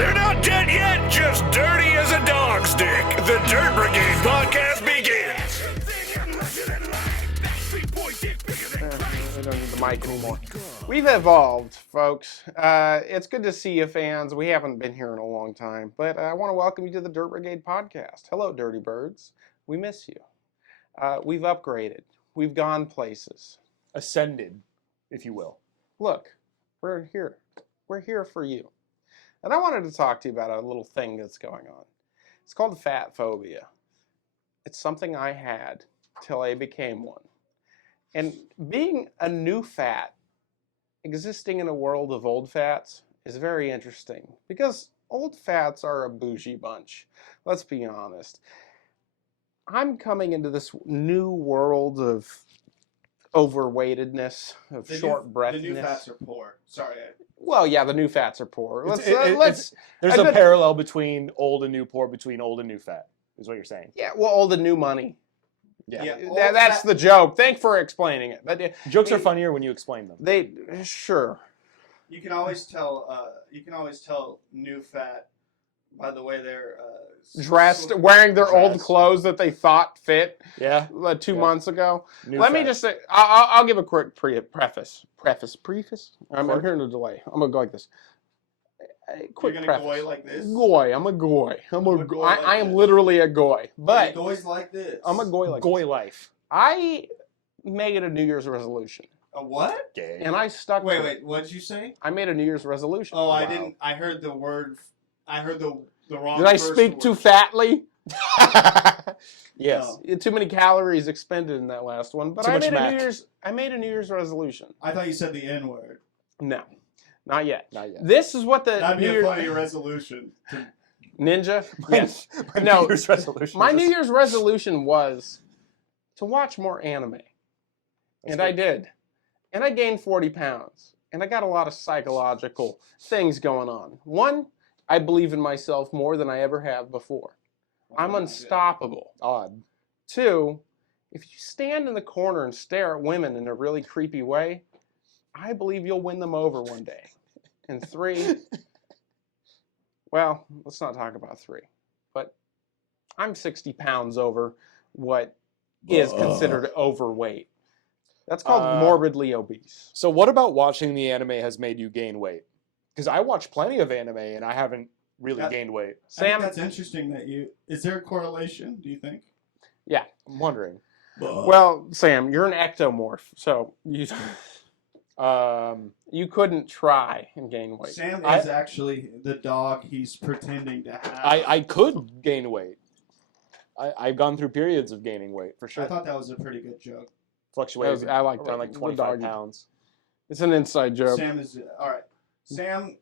They're not dead yet, just dirty as a dog's dick. The Dirt Brigade podcast begins. We don't need the mic anymore. We've evolved, folks. It's good to see you, fans. We haven't been here in a long time, but I want to welcome you to the Dirt Brigade podcast. Hello, Dirty Birds. We miss you. We've upgraded. We've gone places. Ascended, if you will. Look, we're here. We're here for you. And I wanted to talk to you about a little thing that's going on. It's called fat phobia. It's something I had till I became one. And being a new fat, existing in a world of old fats, is very interesting. Because old fats are a bougie bunch. Let's be honest. I'm coming into this new world of overweightedness, of short-breathedness. The new fats are poor. Sorry. Well, yeah, the new fats are poor. There's a parallel between old and new poor, between old and new fat, is what you're saying. Yeah, well, old and new money. Yeah. That's the joke. Thanks for explaining it. But, Jokes are funnier when you explain them. Sure. You can always tell. New fat by the way they're dressed, wearing their old clothes that they thought fit. Yeah. 2 months ago. New Let me fat. just say, I'll give a quick preface. I'm hearing a delay. I'm gonna go like this. Quick You're gonna preface. goy like this? Goy. I'm a goy. I am this. literally a goy. But goys like this. I'm a goy like Goy this. life. I made a New Year's resolution. A what? Gay. And I stuck to it. Wait. What did you say? I made a New Year's resolution. Oh, I didn't. I heard the word. I heard the wrong. Did I first speak word. too fatly? Yes. No. Too many calories expended in that last one. But Too I much made Mac. I made a New Year's resolution. I thought you said the N word. No, not yet. Not yet. This is what the That'd be New a Year's funny resolution. Ninja. Yes. My No. New Year's resolution. My is- New Year's resolution was to watch more anime, and I did, and I gained 40 pounds, and I got a lot of psychological things going on. One, I believe in myself more than I ever have before. I'm unstoppable. Odd. Two, if you stand in the corner and stare at women in a really creepy way, I believe you'll win them over one day. And three, well, let's not talk about three, but I'm 60 pounds over what is considered overweight. That's called morbidly obese. So what about watching the anime has made you gain weight? Because I watch plenty of anime and I haven't really gained weight. I think Sam, that's interesting that you. Is there a correlation? Do you think? yeah. I'm wondering. Well, Sam, you're an ectomorph, so you couldn't try and gain weight. Sam is actually the dog he's pretending to have. I could gain weight. I've gone through periods of gaining weight, for sure. I thought that was a pretty good joke. Fluctuated I like around that. like The 25 dog. pounds. It's an inside joke. Sam is all right. Sam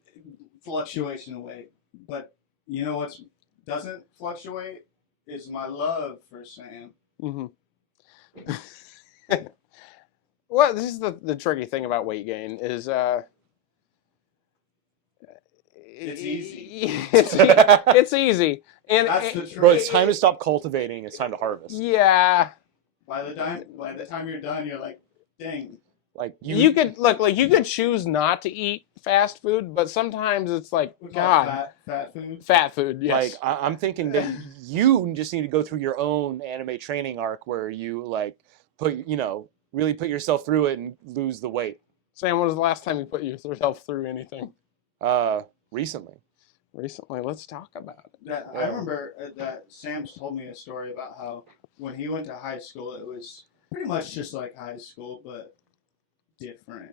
fluctuation of weight, but you know what doesn't fluctuate is my love for Sam. Mm-hmm. Well, this is the tricky thing about weight gain is It's easy. it's easy, and That's the truth. Bro, it's time to stop cultivating. It's time to harvest. yeah. By the time you're done, you're like, dang. Like You could look like you could choose not to eat fast food, but sometimes it's like We call it God, fat food. fat food. Yes. Like I'm thinking that you just need to go through your own anime training arc where you like really put yourself through it and lose the weight. Sam, when was the last time you put yourself through anything? Recently. Recently, let's talk about it. I remember that Sam's told me a story about how when he went to high school, it was pretty much just like high school, but different.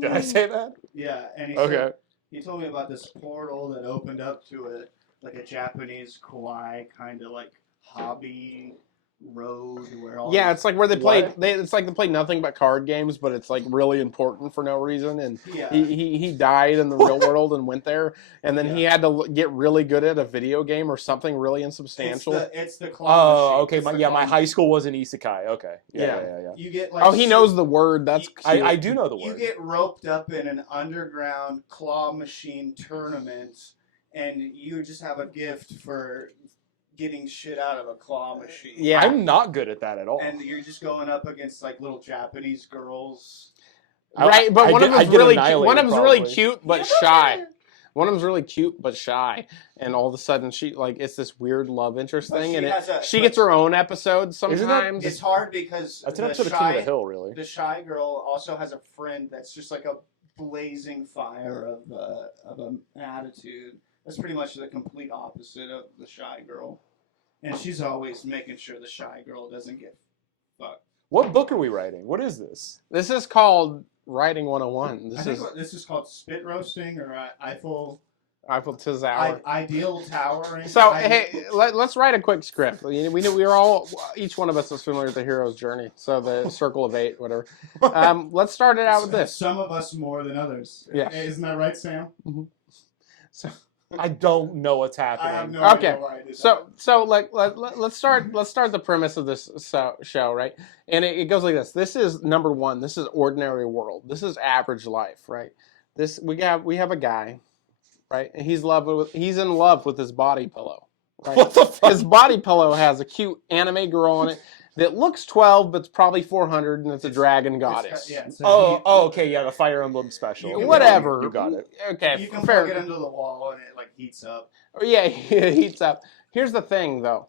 Did I say that? Yeah, and he Okay. said, he told me about this portal that opened up to a Japanese kawaii kind of like hobby road where all Yeah, these- it's like where they play. What? It's like they play nothing but card games, but it's like really important for no reason. And yeah. he died in the real world and went there, and then he had to get really good at a video game or something really insubstantial. It's the claw machine. Okay. It's the My claw high school was an isekai. Okay. Yeah. Yeah. You get like Oh, he knows the word. That's cute. I do know the You word. get roped up in an underground claw machine tournament, and you just have a gift for getting shit out of a claw machine. Yeah. I'm not good at that at all. And you're just going up against like little Japanese girls. Right, but one of them's really annihilated, cute, probably. cute but shy. One of them's really cute but shy, and all of a sudden she like it's this weird love interest But thing, she and has she gets her own episode Isn't that- sometimes. It's hard because That's an the episode of King of the shy, Hill, really. the shy girl also has a friend that's just like a blazing fire of an attitude. That's pretty much the complete opposite of the shy girl, and she's always making sure the shy girl doesn't get fucked. What book are we writing? What is this? This is called Writing 101. I think this is called spit roasting or Eiffel Tower. ideal towering. So hey, let's write a quick script. We're all, each one of us is familiar with the hero's journey. So the circle of 8, whatever. Let's start it out with this. Some of us more than others. Yeah. Isn't that right, Sam? So, I don't know what's I have happening. no Okay. idea why I did so like let's start the premise of this show, right? And it goes like this. This is number 1. This is ordinary world. This is average life, right? This we have a guy, right? And he's in love with his body pillow. Right? What the fuck? His body pillow has a cute anime girl on it that looks 12, but it's probably 400, and it's a dragon goddess. Okay, yeah, the Fire Emblem special. You can- Whatever. You got it. Okay, You can fair. plug it into the wall and it like heats up. Yeah, it heats up. Here's the thing, though.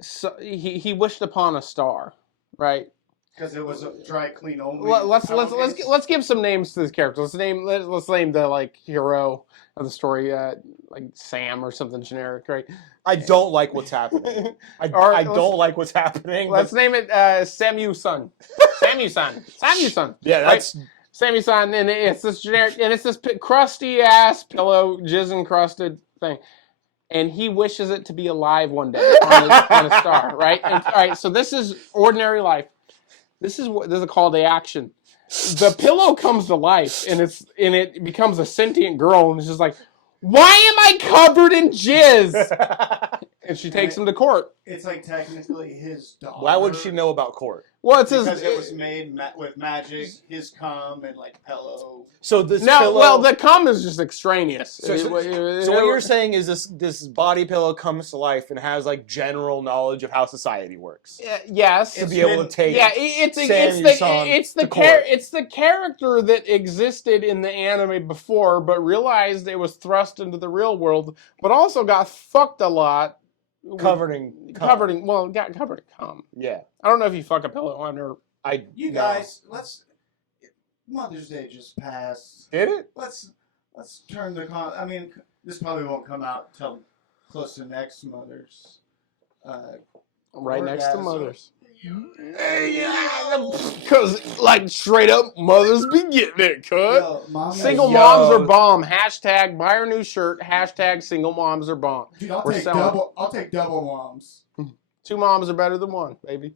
So he wished upon a star, right? Because it was a dry clean only. Let's give some names to this character. Let's name the like hero of the story, like Sam or something generic, right? I don't like what's happening. I don't like what's happening. Let's name it Samu-san. Samu-san. Samu-san. Yeah, that's Sammy-san, and it's this generic, and it's this crusty ass pillow, jizz encrusted thing, and he wishes it to be alive one day on a star, right? And, all right, so this is ordinary life. This is a call to action. The pillow comes to life, and it becomes a sentient girl, and it's just like, why am I covered in jizz? And she takes him to court. It's like technically his daughter. Why would she know about court? Well, it's Because it was made with magic, his cum, and like pillow. So this no. pillow. Well, the cum is just extraneous. So what you're saying is this body pillow comes to life and has like general knowledge of how society works. Yes. To be able to take it's the character that existed in the anime before, but realized it was thrust into the real world, but also got fucked a lot. Covered in cum. Yeah. I don't know if you fuck a pillow under. You guys, Mother's Day just passed. Did it? Let's turn the I mean, this probably won't come out till close to next Mother's. Right next to orgasm. Mother's. Because, like, straight up, mothers be getting it, cut. Single moms are bomb. Hashtag buy her new shirt. Hashtag single moms are bomb. Dude, We're selling. I'll take double moms. 2 moms are better than 1, baby.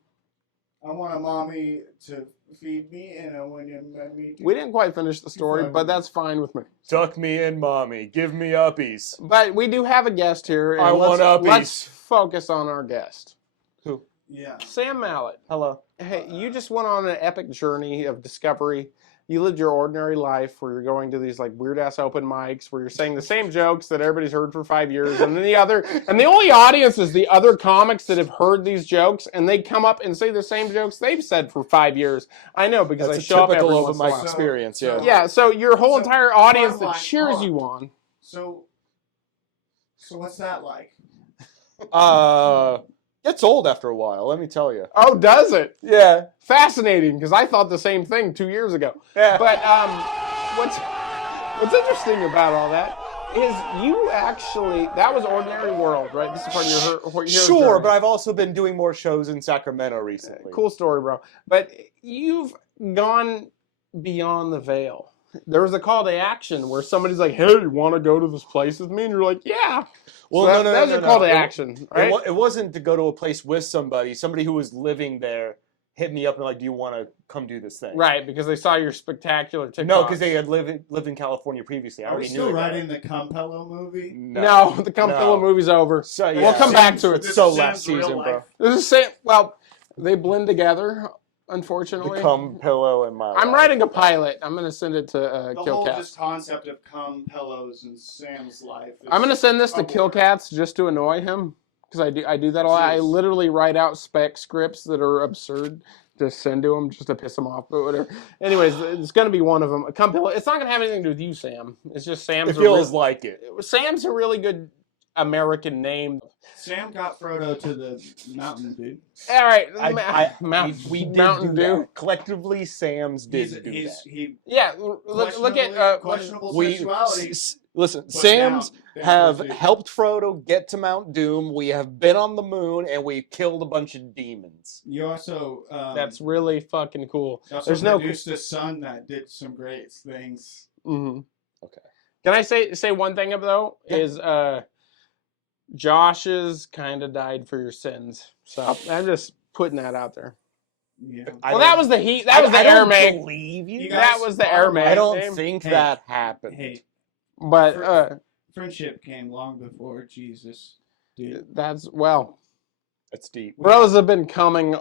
I want a mommy to feed me and I want me to... We didn't quite finish the story, but that's fine with me. Tuck me in, mommy. Give me uppies. But we do have a guest here. And I want uppies. Let's focus on our guest. Who? Yeah. Sam Mallett. Hello. Hey, you just went on an epic journey of discovery. You lived your ordinary life where you're going to these like weird ass open mics where you're saying the same jokes that everybody's heard for 5 years, and then the only audience is the other comics that have heard these jokes, and they come up and say the same jokes they've said for 5 years. I know because That's I show up every typical once of in a my while. experience. So- Yeah, so your whole So, entire audience bottom that line, cheers hold on. you on. So what's that like? It's old after a while. Let me tell you. Oh, does it? Yeah. Fascinating, because I thought the same thing 2 years ago. Yeah. But what's interesting about all that is you actually, that was Ordinary World, right? This is part of your Sure, journey. but I've also been doing more shows in Sacramento recently. Cool story, bro. But you've gone beyond the veil. There was a call to action where somebody's like, hey, you want to go to this place with me? And you're like, yeah. Well, So no. That was your call to action, right? It wasn't to go to a place with somebody. Somebody who was living there hit me up and like, do you want to come do this thing? Right, because they saw your spectacular TikTok. No, because they had lived in California previously. I Are we already still knew writing the Campello movie? No, the Campillo movie's over. So, yeah. We'll come back to it. This So is last Sam's real season, bro. life. This is saying, well, they blend together, unfortunately. The cum pillow and my I'm life. writing a pilot. I'm going to send it to The whole Killcats. just concept of Campellos in Sam's life. I'm going to send this to Oh, Killcats just to annoy him. Because I do that a lot. I Jeez. literally write out spec scripts that are absurd just send to him just to piss him off, but whatever. Anyways, it's going to be one of them. It's not going to have anything to do with you, Sam. It's just It Sam's. feels like it. Sam's a really good American name. Sam got Frodo to the mountain, dude. All right, We Mountain did do Dew. that. Collectively, Sam's did do that. He Yeah, look at questionable We sexuality. listen. Put Sam's down have for you. helped Frodo get to Mount Doom. We have been on the moon, and we killed a bunch of demons. You also That's really fucking cool. you also There's no. produced a son that did some great things. Mm-hmm. Okay. Can I say one thing though? Yeah. Is Josh's kind of died for your sins. So I'm just putting that out there. Yeah. Well, that was the heat. That was the air mag. Believe you. You That guys was the are air mag. I don't name. think Hey, that happened. Hey, But friendship came long before Jesus, dude. that's That's deep. bros have been coming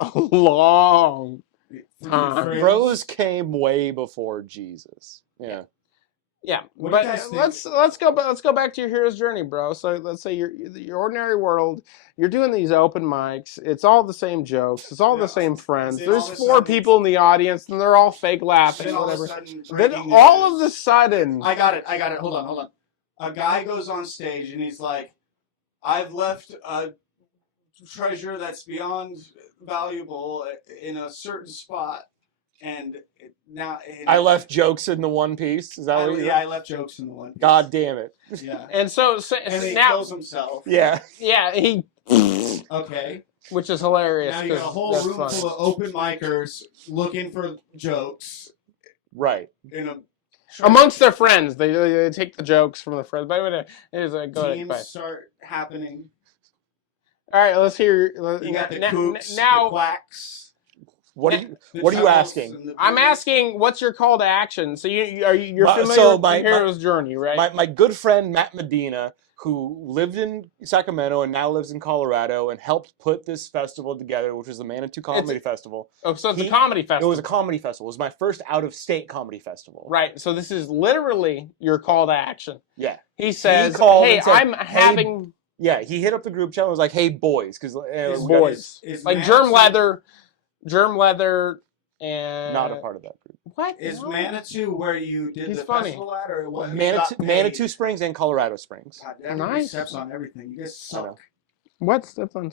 a long. Friends- Bros came way before Jesus. Yeah. Yeah, What do you but guys think? let's go back to your hero's journey, bro. So let's say your ordinary world, you're doing these open mics. It's all the same jokes. It's all Yeah. the same friends. Then all There's of a 4 sudden- people in the audience, and they're all fake laughing, Then all of a whatever. sudden, Then breaking all news. of a sudden, I got it. Hold on. A guy goes on stage and he's like, "I've left a treasure that's beyond valuable in a certain spot, and I left jokes in the One Piece. Is that what you? I left jokes in the one. God damn it. Yeah. and so And he now, kills himself. Yeah. yeah, he, Okay. which is hilarious. Now you got a 'cause whole that's room funny. full of open micers looking for jokes Right. in a Amongst their friends, they take the jokes from the friends. But anyway, it's like, go ahead. teams Bye. start happening. All right, let's hear. You got the now, kooks, the now quacks. What are you Tunnels asking? and the I'm boobies. asking, what's your call to action? So you're My- familiar so with my- the hero's journey, right? My good friend Matt Medina, who lived in Sacramento and now lives in Colorado, and helped put this festival together, which was the Manitou Comedy Festival. Oh, so it's a he- comedy It festival. was a comedy festival. It was my first out-of-state comedy festival. Right. So this is literally your call to action. Yeah. He says, called "Hey, and said, I'm "Hey, having Yeah. He hit up the group chat and was like, "Hey, boys," because boys Is like Manitou- germ leather, and not a part of that group. What Is No. Manitou where you did He's the funny. festival at, or what? Manitou Springs and Colorado Springs. God, everybody Nice. steps on everything. You guys I know. suck. What stuff on?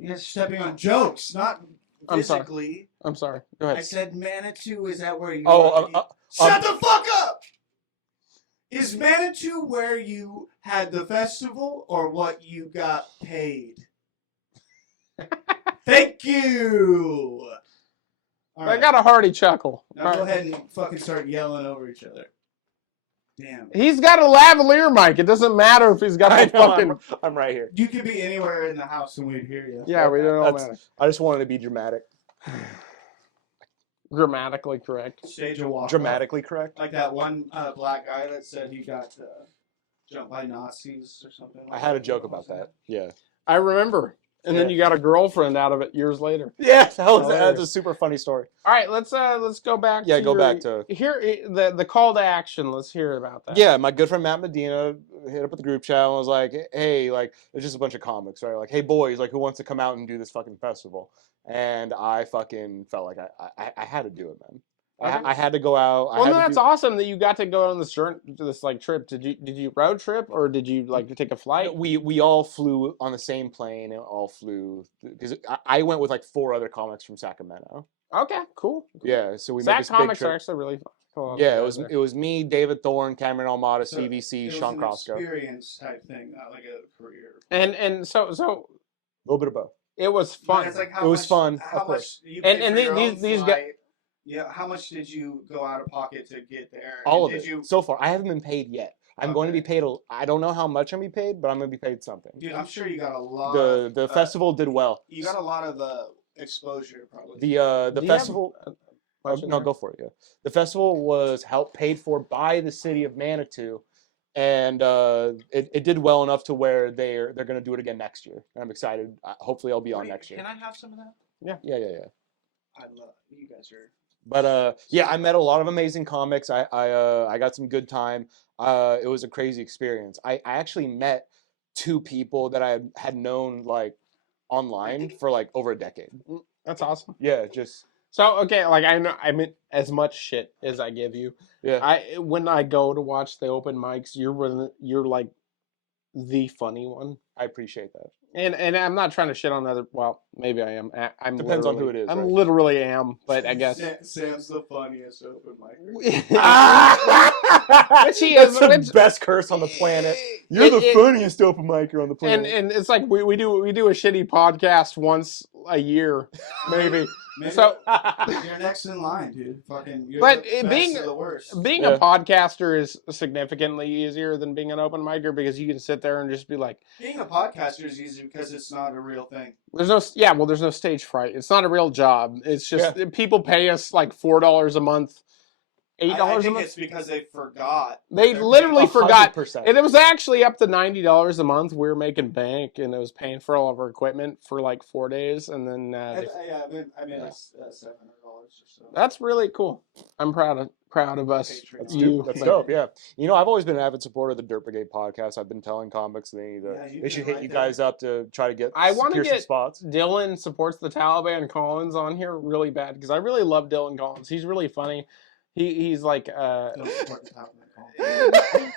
You guys are stepping on jokes, not I'm sorry. physically. I'm sorry. Go I ahead. said Manitou. Is that where you? Oh, Shut the fuck up! Is Manitou where you had the festival, or what you got paid? Thank you. All I right. got a hearty chuckle. Now All go right. ahead and fucking start yelling over each other. Damn. He's got a lavalier mic. It doesn't matter if he's got I a know, fucking. I'm right here. You could be anywhere in the house and we'd hear you. Yeah, we don't That's- matter. I just wanted to be dramatic. Grammatically correct. Stage a walk. Dramatically correct. Like that one black guy that said he got jumped by Nazis or something. I had a joke about that. Yeah. I remember. And then Yeah. you got a girlfriend out of it years later. Yeah, that's a Hilarious. super funny story. All right, let's go back. Yeah, to go back to- here. The call to action. Let's hear about that. Yeah, my good friend Matt Medina hit up with the group chat and was like, "Hey, like, it's just a bunch of comics, right? Like, hey, boys, like, who wants to come out and do this fucking festival?" And I fucking felt like I had to do it, man. Okay. I had to go out. Well, no, that's awesome that you got to go on this journey, this like trip. Did you road trip or did you like take a flight? We all flew on the same plane and all flew because I went with like 4 other comics from Sacramento. Okay, cool. Yeah, so we made Sac this big comics trip. are actually really cool. Yeah, it was me, David Thorne, Cameron Almada, So CVC, It was Sean an Crosco. A experience type thing, not like a career. And so little bit of both. it was But fun. it's like It was fun, How of course. much you And- paid and for your these- own these guys- flight? Yeah, how much did you go out of pocket to get there? All And of did it. You, So far, I haven't been paid yet. I'm going to be Okay. paid. I don't know how much I'm going to be paid, but I'm going to be paid something. dude, I'm sure you got a lot. The festival did well. You got a lot of exposure, probably. The Do you have festival. a Oh, question no, there? go for it. Yeah, the festival was paid for by the city of Manitou, and it did well enough to where they're going to do it again next year. And I'm excited. Hopefully, I'll be on Wait, next year. Can I have some of that? Yeah. I'd love. You guys are. But yeah, I met a lot of amazing comics. I got some good time. It was a crazy experience. I actually met 2 people that I had known like online for like over a decade. That's awesome. Yeah, just So okay, like I know I mean as much shit as I give you. yeah. When I go to watch the open mics, you're like the funny one. I appreciate that. And I'm not trying to shit on other. Well, maybe I am. I'm Depends on who it is, I'm right? literally am, but I guess. Sam's the funniest open micer. Which he That's is. the Which, best curse on the planet. You're the funniest open micer on the planet. and it's like we do a shitty podcast once a year, maybe. Maybe So you're next in line, dude. Fucking, you're But the best being- of the worst. being Yeah. a podcaster is significantly easier than being an open micer because you can sit there and just be like, Being a podcaster is easy because it's not a real thing. there's no stage fright. It's not a real job. It's just people pay us like $4 a month, $8 I a think month. it's because they forgot. They They're literally paying- forgot. 100%. And it was actually up to $90 a month. We were making bank, and it was paying for all of our equipment for like 4 days, and then I mean, like $700 or so. that's really cool. I'm proud of us. Patriots. That's dope, yeah. You know, I've always been an avid supporter of the Dirt Brigade podcast. I've been telling comics they should hit you guys up to try to get I want to secure some get spots. Dylan supports the Taliban Collins on here really bad because I really love Dylan Collins. He's really funny. He's like Don't support the Taliban.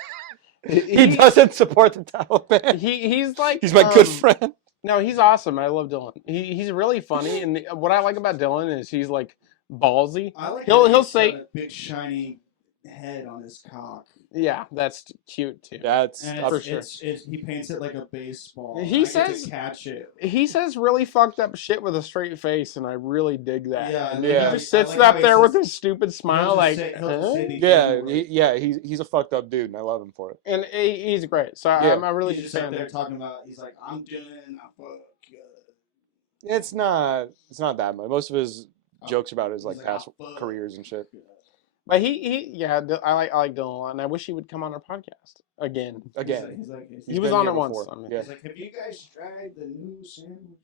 He doesn't support the Taliban. he's like He's my good friend. No, he's awesome. I love Dylan. He's really funny, and what I like about Dylan is he's like ballsy. I like He'll that he's say- got a big shiny head on his cock. Yeah, that's cute too. That's And for it's, sure. he paints it like a baseball. He I get says- to catch it. He says really fucked up shit with a straight face, and I really dig that. Yeah, and yeah. he just I sits like up how he there with says- his stupid smile, He'll like, just say the huh? N-word. he's a fucked up dude, and I love him for it. And he's great. So Yeah. I'm a really He's big just up fan. there talking about. He's like, I'm doing a fuck. It's not that much. Most of his jokes about his He's like past "I'll fuck." careers and shit. But I like Dylan a lot, and I wish he would come on our podcast again. Again, He's like, He was been on here it once. before. I mean, Yeah. he's like, have you guys tried the new sandwich?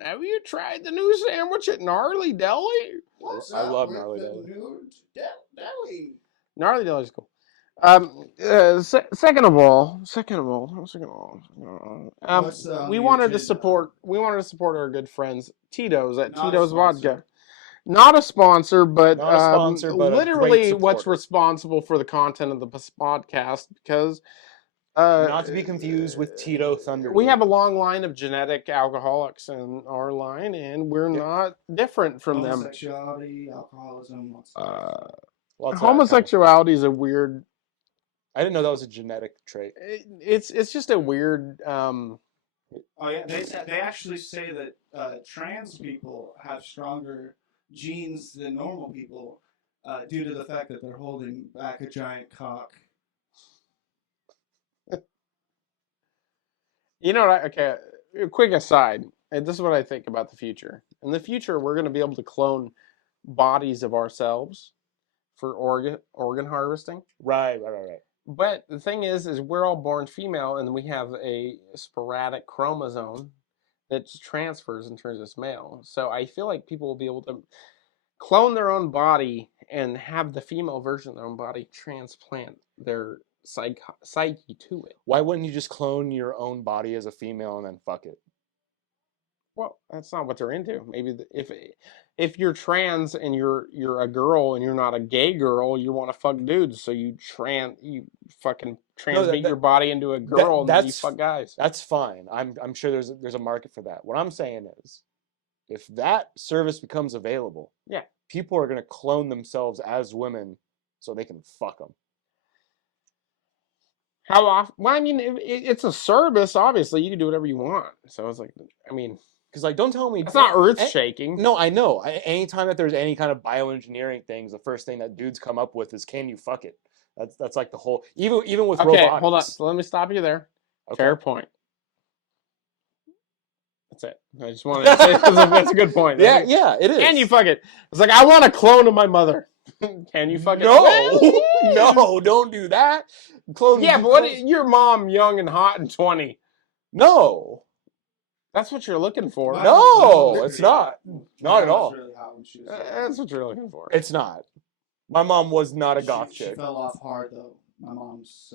Have you tried the new sandwich at Gnarly Deli? What's I up love with Gnarly the Deli. new deli? Gnarly Deli's cool. Second of all, What's on we the wanted to agenda? support our good friends Tito's at Not a Tito's sponsor. Vodka. Not a sponsor, but, Not a sponsor, but a great literally what's supporter. responsible for the content of the podcast because Not to be confused with Tito Thunder. we have a long line of genetic alcoholics in our line, and we're not different from them. Homosexuality, alcoholism, lots of Lots of that Homosexuality is a weird. I didn't know that was a genetic trait. It's just a weird. Oh yeah, they actually say that trans people have stronger genes than normal people due to the fact that they're holding back a giant cock. You know what? Okay, a quick aside. And this is what I think about the future. In the future, we're going to be able to clone bodies of ourselves for organ harvesting. Right. But the thing is we're all born female, and we have a sporadic chromosome that transfers and turns us male. So I feel like people will be able to clone their own body and have the female version of their own body transplant their psyche to it. Why wouldn't you just clone your own body as a female and then fuck it? Well, that's not what they're into. Maybe if you're trans and you're a girl and you're not a gay girl, you want to fuck dudes, so you fucking transmute your body into a girl and then you fuck guys. That's fine. I'm sure there's a market for that. What I'm saying is, if that service becomes available, yeah, people are gonna clone themselves as women so they can fuck them. How often? Well, I mean, it's a service. Obviously, you can do whatever you want. So it's like, I mean, because like, don't tell me it's not earth shaking. No, I know. Anytime that there's any kind of bioengineering things, the first thing that dudes come up with is, "Can you fuck it?" That's like the whole. Even with okay, robotics. hold on. So let me stop you there. Okay. Fair point. That's it. I just wanted to say that's a good point. Yeah, it is. Can you fuck it? It's like, I want a clone of my mother. Can you fuck it? No, no, don't do that. Clone. Yeah, but what? Your mom, young and hot and 20. No, That's what you're looking for. no, it's not. Not at all. Really hot when she was That's what you're looking for. It's not. My mom was not a goth she chick. fell off hard though. My mom's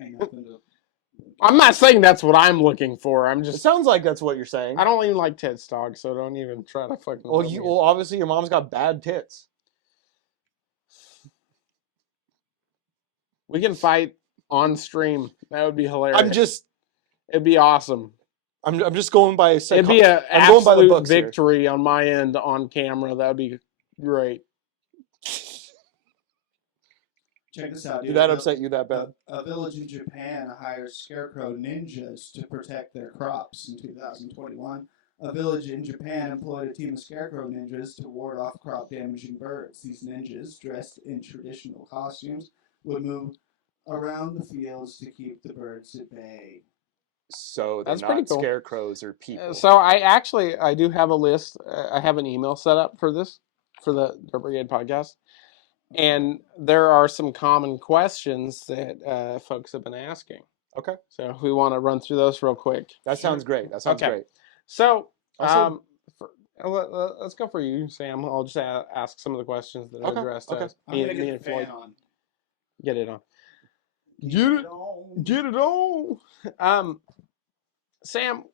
ain't nothing to I'm not saying that's what I'm looking for. I'm It just. sounds like that's what you're saying. I don't even like tits, dog. So don't even try to fucking. Well, rub me. well, obviously your mom's got bad tits. We can fight on stream. That would be hilarious. I'm just It'd be awesome. I'm just going by. It'd be an I'm going by the absolute books here. victory on my end on camera. That would be great. Check this out, dude. Did that upset you that bad? A village in Japan hires scarecrow ninjas to protect their crops in 2021. A village in Japan employed a team of scarecrow ninjas to ward off crop-damaging birds. These ninjas, dressed in traditional costumes, would move around the fields to keep the birds at bay. So they're That's pretty not cool. scarecrows or people. So I do have a list. I have an email set up for this, for the Dirt Brigade podcast. And there are some common questions that folks have been asking. Okay. So if we want to run through those real quick. That sounds great. That sounds Okay. great. So Also- let's go for you, Sam. I'll just ask some of the questions that are Okay, addressed okay. to us. I'm Me gonna and get the Floyd. fan on. Get it on. Get it on. Get it on. Sam,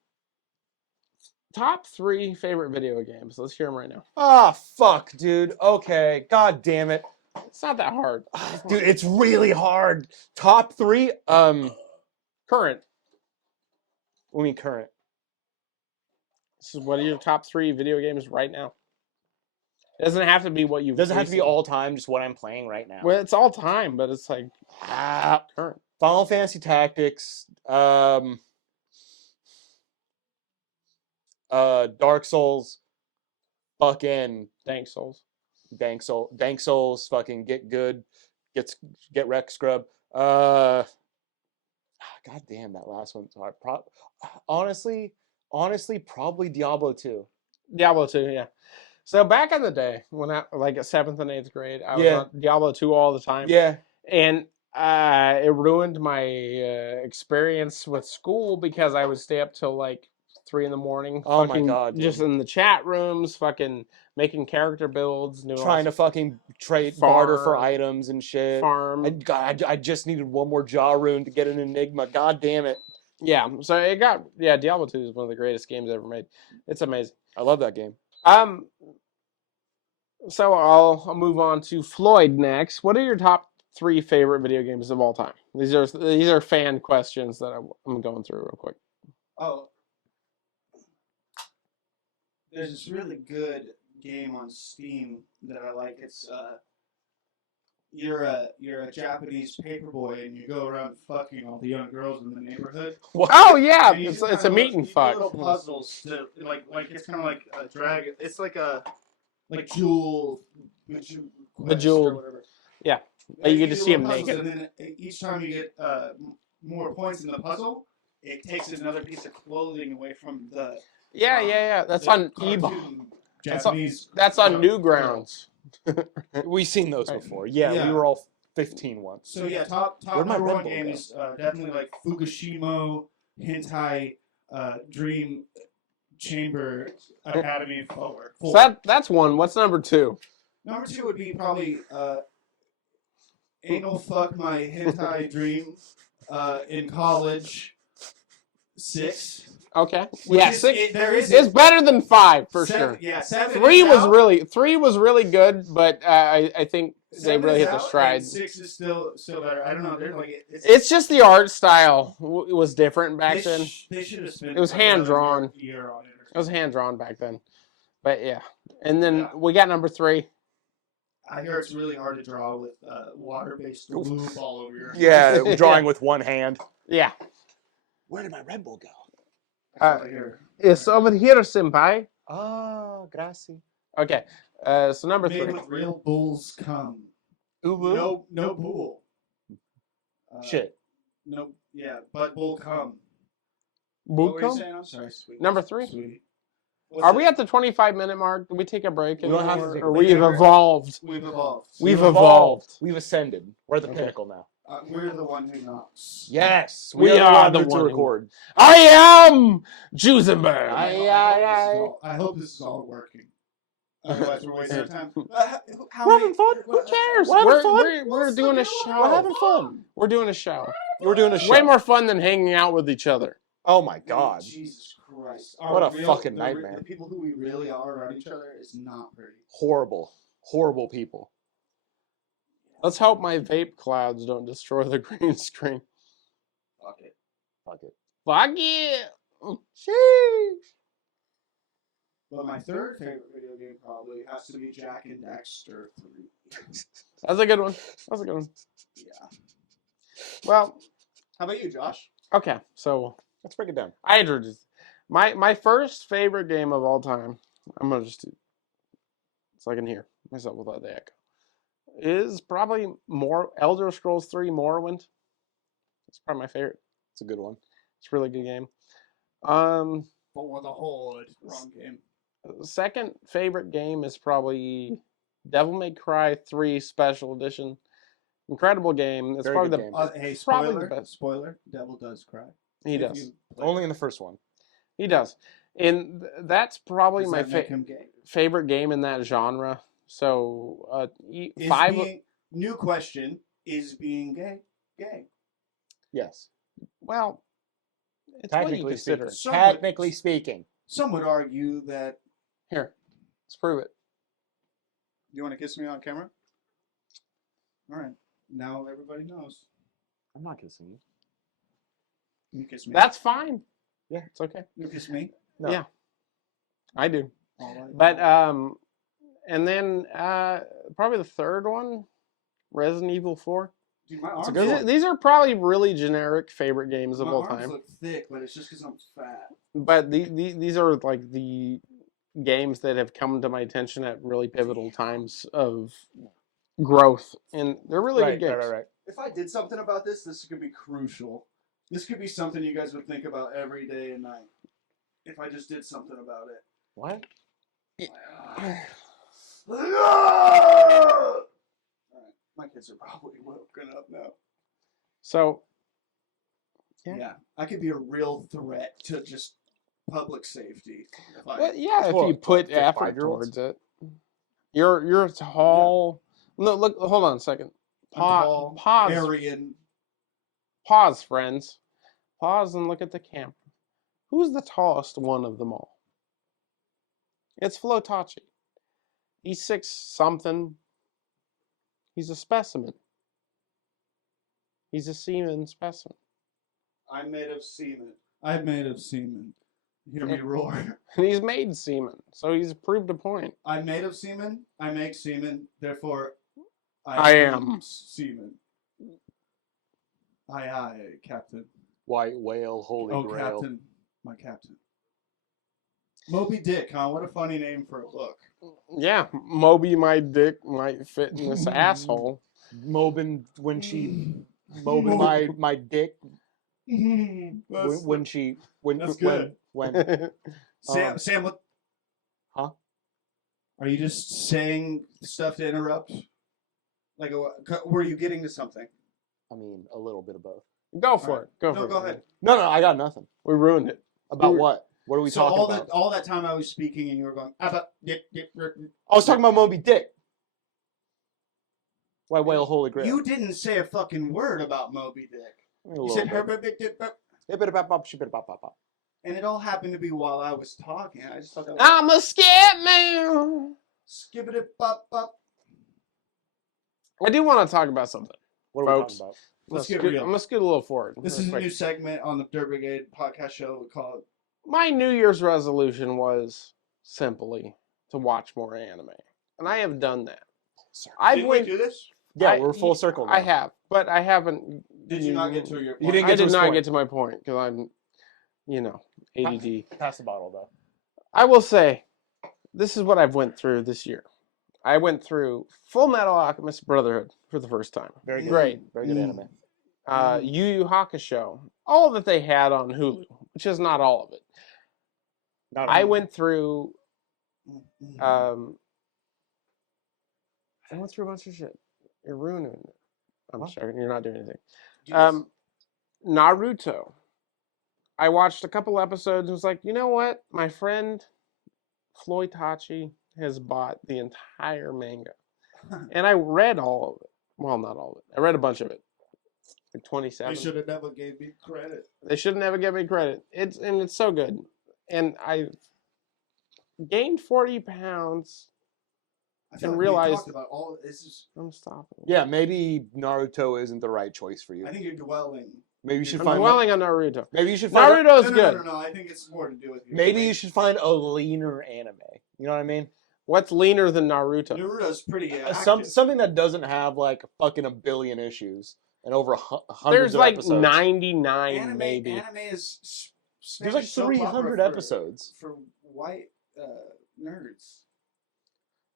top 3 favorite video games. Let's hear them right now. Ah, fuck, dude. Okay. God damn it. It's not that hard. Dude, it's really hard. Top 3? Current. What do you mean current? This is what are your top 3 video games right now? It doesn't have to be what you've. Doesn't have to be recently- all time, just what I'm playing right now. Well, it's all time, but it's like current. Final Fantasy Tactics, Dark Souls, fucking Dank Souls. Dank Souls, fucking get good, get wreck scrub. God damn, that last one's hard. Honestly, probably Diablo 2. Diablo 2, yeah. So back in the day, when I like at 7th and 8th grade, I was Yeah. on Diablo 2 all the time. Yeah. And it ruined my experience with school because I would stay up till like 3 in the morning. Oh my fucking God, dude. Just in the chat rooms, fucking making character builds, Trying to fucking barter for Farm. items and shit. farm. I just needed one more jaw rune to get an Enigma. God damn it. Yeah, so it got Diablo 2 is one of the greatest games ever made. It's amazing. I love that game. So I'll move on to Floyd next. What are your top 3 favorite video games of all time? These are fan questions that I'm going through real quick. Oh, there's this really good game on Steam that I like. It's you're a Japanese paperboy and you go around fucking all the young girls in the neighborhood. Oh yeah, And you it's do a kind of meet and you do fuck. Little puzzles to like it's kind of like a drag. It's like a Bejeweled Bejeweled. or whatever. Yeah. And You get to do see little 'em puzzles, naked. And then each time you get more points in the puzzle, it takes another piece of clothing away from the. Yeah. That's the on eBay. cartoon That's on- Japanese. That's on girl. Newgrounds. We've seen those Right. before. Yeah, Yeah. we were all 15 once. So yeah, top Where'd my number Red one Bull game go? is definitely like Fukushima Hentai Dream Chamber Academy Forward. So that's one. What's number 2? Number 2 would be probably Anal Fuck My Hentai Dream in College 6. Okay. Which Yeah, is- 6. there is It's better than 5 for seven, sure. Yeah, 7. 3 is was out. really good, but I think they 7 really is hit the out, stride. and 6 is still better. I don't know. They're like It's just the art style was different back they then. They should have spent. It was like another hand-drawn. year on it. It was hand drawn back then. But yeah. And then Yeah. we got number 3. I hear it's really hard to draw with water-based lube all over your. Yeah, drawing with one hand. Yeah. Where did my Red Bull go? Right here. It's over here, senpai. Oh, gracias. Okay. So number Made 3. with real bulls cum. Uwu? No bull. Shit. No, yeah, but bull cum. Boot What were you cum? saying? I'm sorry, sweetie. Number 3. Sweetie. Are we at the 25-minute mark? Did we take a break? We don't have to take a or break. we've evolved. We've evolved. We've evolved. We've ascended. We're at the Okay. pinnacle now. We're the one who knocks. Yes, We are are the the one one to who- record. I am Jusenberg. I hope this is all working. Otherwise, we're wasting our time. How We're many- having fun. Who what- cares? We're having fun. We're doing a show. We're having fun. We're doing a show. We're doing a It's show. way more fun than hanging out with each other. Oh my god. Jesus Christ. What a fucking the nightmare. The people who we really are around each other is not pretty. Horrible. Horrible people. Let's hope my vape clouds don't destroy the green screen. Fuck it. Fuck it. Fuck it! Sheesh. But my third favorite video game probably has to be Jack and Daxter 3. That's a good one. That's a good one. Yeah. Well, How about you, Josh? okay, so Let's break it down. I introduced my first favorite game of all time. I'm gonna just do so I can hear myself without the echo. Is probably Elder Scrolls 3 Morrowind. It's probably my favorite. It's a good one. It's a really good game. For the whole wrong game. Second favorite game is probably Devil May Cry 3 Special Edition. Incredible game. It's Very probably good the game. Hey, it's probably the spoiler. best. Spoiler. Devil does cry. He If does. you play Only it. in the first one. He does. And that's probably Does my that make him gay? favorite game in that genre. So Is five. New question: is being gay? Yes. Well, it's what you Technically consider. speaking. Some Technically speaking. Some would argue that. Here, let's prove it. You want to kiss me on camera? All right. Now everybody knows. I'm not kissing you. You kiss me. That's fine. Yeah. It's okay. You kiss me. No. Yeah. I do. All right. But and then probably the third one, Resident Evil 4. Dude, my It's a arms, good one. These are probably really generic favorite games of my all arms time. look thick, but it's just because I'm fat. But these are like the games that have come to my attention at really pivotal times of growth, and they're really Right, good games. right. If I did something about this, this could be crucial. This could be something you guys would think about every day and night. If I just did something about it. What? Alright, my kids are probably woken up now. So Yeah, I could be a real threat to just public safety. If I, well, yeah, if Well, you put to effort 5-year-olds? towards it, you're tall. No, look, hold on a second. I'm tall, Pause, Aryan. pause, friends. Pause and look at the camera. Who's the tallest one of them all? It's Flotachi. He's 6 something. He's a specimen. He's a semen specimen. I'm made of semen. I'm made of semen. Hear me roar. And he's made semen, so he's proved a point. I'm made of semen. I make semen. Therefore, I am. semen. Aye, Captain. White whale, holy Oh, grail. Captain. My Captain. Moby Dick, huh? What a funny name for a book. Yeah, Moby, my dick might fit in this asshole. Mobin when she Mobin my dick That's when she when that's good. when Sam, what? Huh? Are you just saying stuff to interrupt? Like, were you getting to something? I mean a little bit of both. Go for Alright. it. Go No, for it. go ahead. No, I got nothing. We ruined it. About We- what? What are we So talking all about? all that time I was speaking and you were going, I was talking about Moby Dick. White whale, holy grail. you didn't say a fucking word about Moby Dick. You said and it all happened to be while I was talking. I just thought that was I'm a scared man. skip it pop pop. I do want to talk about something. What are we Folks. talking about? Let's I'm get gonna real. I'm gonna scoot a little forward. This real is a quick. new segment on the Dirt Brigade podcast show called My New Year's resolution was simply to watch more anime, and I have done that. I've Did we went. do this? Yeah, we're full circle now. I have, but I haven't. Did you not get to your You point? didn't I get to did his not point. get to my point because I'm, ADD. Pass the bottle though. I will say, this is what I've went through this year. I went through Full Metal Alchemist Brotherhood for the first time. Very good. Great. Very good Mm. anime. Yu Yu Hakusho, all that they had on Hulu, which is not all of it. Not I all. went through. Mm. I went through a bunch of shit. You're ruining it. I'm What? sorry, you're not doing anything. Yes. Naruto. I watched a couple episodes and was like, you know what? My friend Floytachi has bought the entire manga. And I read all of it. Well, not all of it. I read a bunch of it. Like 27. They should have never gave me credit. They should never give me credit. It's so good. And I gained 40 pounds. I feel And like realized- we talked about all this. Is I'm stopping. Yeah, maybe Naruto isn't the right choice for you. I think you're dwelling. Maybe you should I'm find. dwelling on Naruto. Maybe you should find. Naruto's No, good. no. I think it's more to do with your Maybe you weight. should find a leaner anime. You know what I mean? What's leaner than Naruto? Naruto's pretty active. Something that doesn't have like fucking a billion issues and over hundreds There's of like episodes. 99 maybe. Anime is. There's like soap opera 300 for- episodes. for white nerds.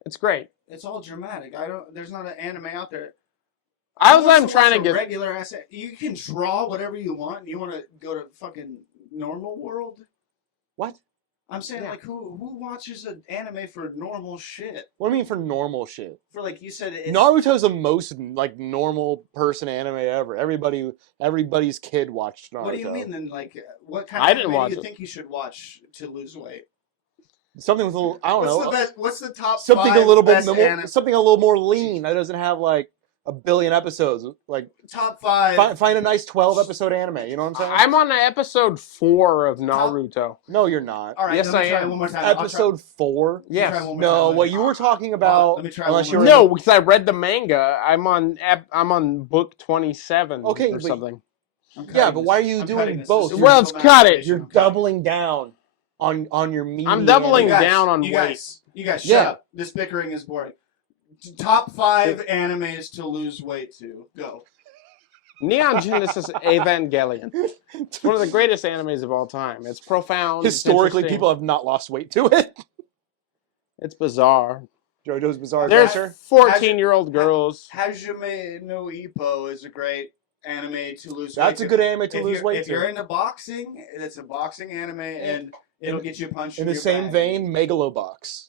It's great. It's all dramatic. There's not an anime out there. I'm trying to get. regular ass. You can draw whatever you want. You want to go to fucking normal world? What? I'm saying Yeah. like who watches an anime for normal shit? What do you mean for normal shit? For like you said, it's, Naruto's the most like normal person anime ever. Everybody's kid watched Naruto. What do you mean then? Like what kind I of didn't anime watch do you it. think you should watch to lose weight? Something with a little, I don't know. What's the top Something five a little bit best more, anime? something a little more lean that doesn't have like a billion episodes. Like Top five. find a nice 12 episode anime. You know what I'm saying? I'm on episode 4 of Naruto. No, you're not. All right, Yes, let me I try am. One more time. I'll try- Episode 4. let me Yes. try one more No, time. what you were talking Hold on, about. let me try unless one you're more No, because I read the manga. I'm on book 27 Okay, or but- something. I'm Yeah, cutting but this. why are you I'm doing cutting this. both? This is Well, mental let's cut it. masturbation. You're I'm cutting. doubling down on your media. I'm doubling You guys- down on you weight. guys, You guys, shut Yeah. up. This bickering is boring. Top 5 animes to lose weight to. Go. Neon Genesis Evangelion. It's one of the greatest animes of all time. It's profound. it's Historically, interesting, people have not lost weight to it. It's bizarre. JoJo's Bizarre There's Adventure. 14-year-old girls. Hajime no Ippo is a great anime to lose weight That's a to. good anime to If lose you're- weight If you're to. into boxing, it's a boxing anime, and it'll get you punched In the your same back. vein, Megalobox.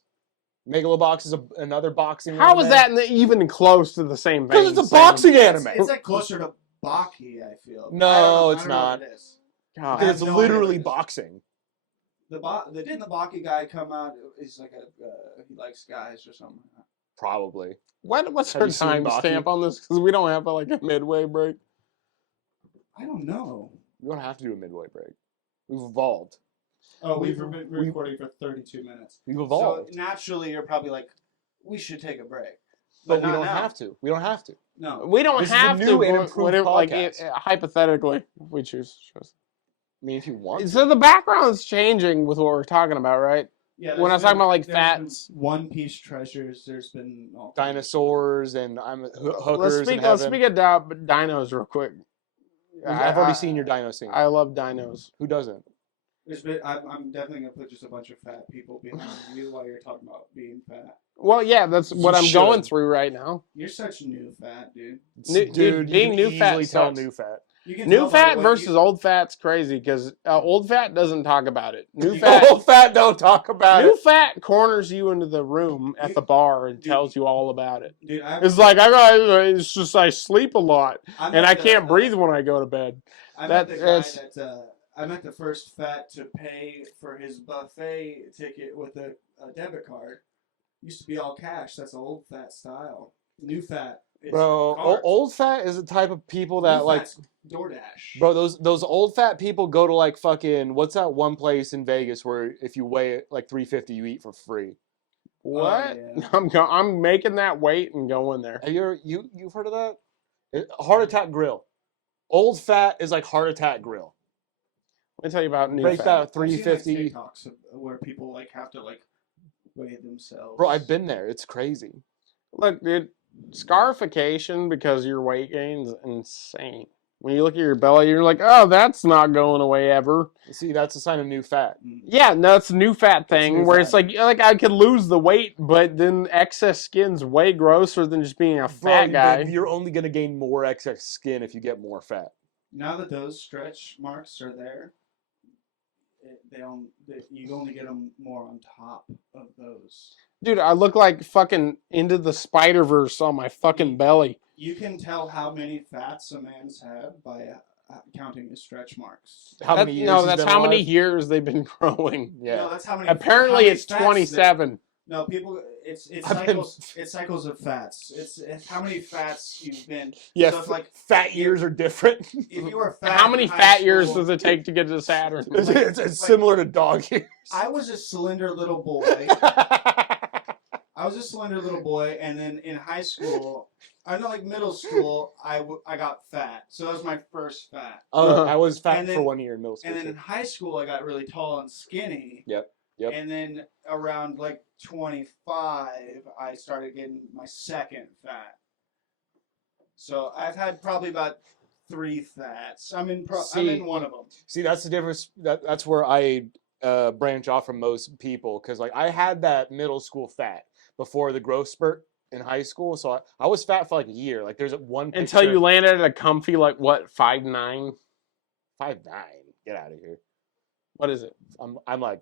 Megalobox is another boxing How anime. is that even close to the same vein? Because it's a Sam? boxing anime. It's like closer to Baki, I feel. No, I don't know- it's I don't know not. what it is. God. Because it's I have no idea literally what it is. boxing. Didn't the Baki guy come out? He's like he likes guys or something. Probably. What's Have our you seen time Baki? stamp on this? Because we don't have like a midway break. I don't know. We don't have to do a midway break. We've evolved. Oh, we've We've- been we- recording for 32 minutes. We've So evolved. naturally, you're probably like, we should take a break. but we not don't now. have to. We don't have to. No. We don't This is a have new to. and but improved whatever, like podcast. hypothetically, if we choose. I mean, if you want So to. the background's changing with what we're talking about, right? Yeah, When I was talking about, like, there's been fats. One Piece treasures. There's been all kinds of Dinosaurs and hookers Let's in speak. heaven. Let's speak of dinos real quick. I've already seen your dino scene. I love dinos. Who doesn't? There's been, I'm definitely gonna put just a bunch of fat people behind you while you're talking about being fat. Well, yeah, that's what You I'm going should. through right now. You're such new fat, dude. Dude, you being can new fat easily tell sucks. new fat. You can New tell by fat the way versus you- old fat's crazy because old fat doesn't talk about it. New You- fat, Old fat don't talk about new it. fat corners you into the room at You- the bar and Dude. tells you all about it. Dude, It's like it's just I sleep a lot I and met I the- can't breathe when I go to bed. I met That- the guy that's- that I met the first fat to pay for his buffet ticket with a debit card. Used to be all cash. That's old fat style. New fat. It's Bro, cards. old fat is the type of people that New like, fat's DoorDash. bro, those old fat people go to like fucking, what's that one place in Vegas where if you weigh it like 350, you eat for free? What? yeah. I'm making that weight and going there. Have you've heard of that? Heart Attack Grill. Old fat is like Heart Attack Grill. Let me tell you about new Break fat. that I've seen, like, 350. TikToks where people like have to like weigh themselves. Bro, I've been there. It's crazy. Look, dude, scarification because your weight gain's insane. When you look at your belly, you're like, oh, that's not going away ever. See, that's a sign of new fat. Mm. Yeah, no, it's a new fat thing new where fat. it's like I could lose the weight, but then excess skin's way grosser than just being a fat Bro, guy. you're only gonna gain more excess skin if you get more fat. Now that those stretch marks are there, you only get them more on top of those. Dude, I look like fucking Into the Spider-Verse on my fucking belly. You can tell how many fats a man's had by counting his stretch marks. How many years? No, he's that's been how many alive? years they've been growing. Yeah. No, that's how many. Apparently how many it's fats 27. No, people. It's I've been- cycles. It's cycles of fats. It's how many fats you've been. Yeah, So if, like, fat years are different. if you were fat. How in many high fat years school- does it take to get to Saturn? It's similar to dog years. I was a slender little boy. I was a slender little boy, and then in high school, I know, like middle school, I got fat. So that was my first fat. I was fat And then- for 1 year in middle school. And then too. in high school, I got really tall and skinny. Yep. And then around like 25, I started getting my second fat. So I've had probably about 3 fats. I'm in one of them. See, that's the difference. That's where I branch off from most people, because like I had that middle school fat before the growth spurt in high school, so I was fat for like a year. Like there's one picture, Until you landed at a comfy, like, what, 5'9"? 5'9". Get out of here. What is it? I'm like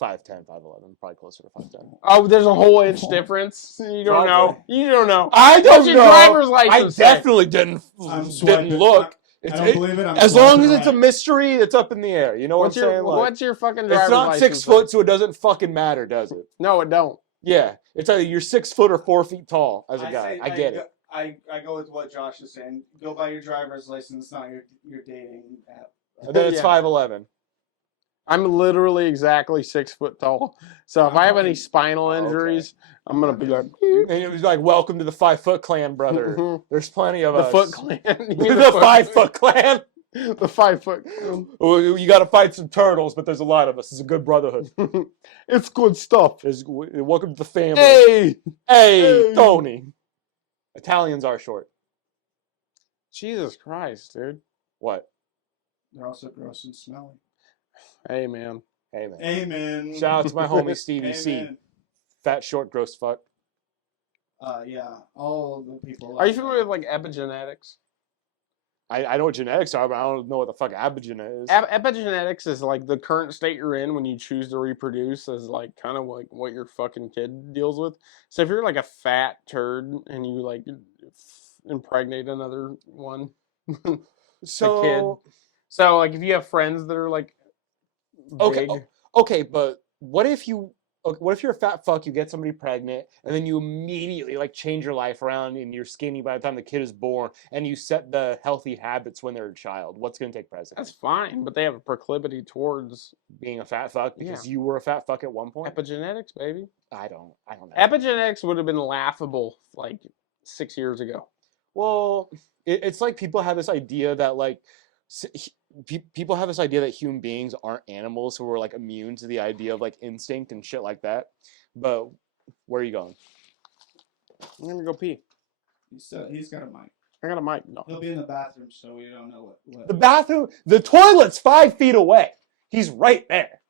5'10", 5'11", probably closer to 5'10". Oh, there's a whole inch difference? You don't know. Probably. You don't know. I don't What's your know. driver's I license say? definitely didn't look. I don't believe it. I'm As long as swiping it's a right. mystery, it's up in the air. You know what I'm saying? Like, What's your fucking driver's it's not license 6 say? foot, so it doesn't fucking matter, does it? No, it don't. Yeah, it's either you're 6 foot or 4 feet tall as a I guy. say- I get it. I go with what Josh is saying. Go buy your driver's license, not your dating app. And then it's Yeah. 5'11". I'm literally exactly 6 foot tall. So if I'm I have any fucking- spinal Oh, okay. injuries, I'm gonna be like And it was like, "Welcome to the 5 foot clan, brother." the There's plenty of us. Foot Clan. You mean The 5 foot clan. The 5 foot. Well, you got to fight some turtles, but there's a lot of us. It's a good brotherhood. It's good stuff. Welcome to the family. Hey, Hey, Tony. Italians are short. Jesus Christ, dude. What? They're also gross and smelly. Hey, man. Hey, man. Amen. Shout out to my homie Stevie C. Amen. Fat, short, gross fuck. Yeah, all the people. Are you familiar with like epigenetics? I know what genetics are, but I don't know what the fuck abigena is. Epigenetics is like the current state you're in when you choose to reproduce, is like kind of like what your fucking kid deals with. So if you're like a fat turd and you like impregnate another one, So, kid. So like if you have friends that are like okay, big, okay, but what if you're a fat fuck, you get somebody pregnant, and then you immediately like change your life around and you're skinny by the time the kid is born, and you set the healthy habits when they're a child? What's going to take precedence? that's fine, but they have a proclivity towards Being a fat fuck because you were a fat fuck at one point? epigenetics, baby. I don't know. Epigenetics would have been laughable like 6 years ago. Well, it's like people have this idea that like people have this idea that human beings aren't animals, so we're like immune to the idea of like instinct and shit like that. But where are you going? I'm gonna go pee. He's got a mic. I got a mic. No. He'll be in the bathroom, so we don't know what. The bathroom, the toilet's 5 feet away. He's right there.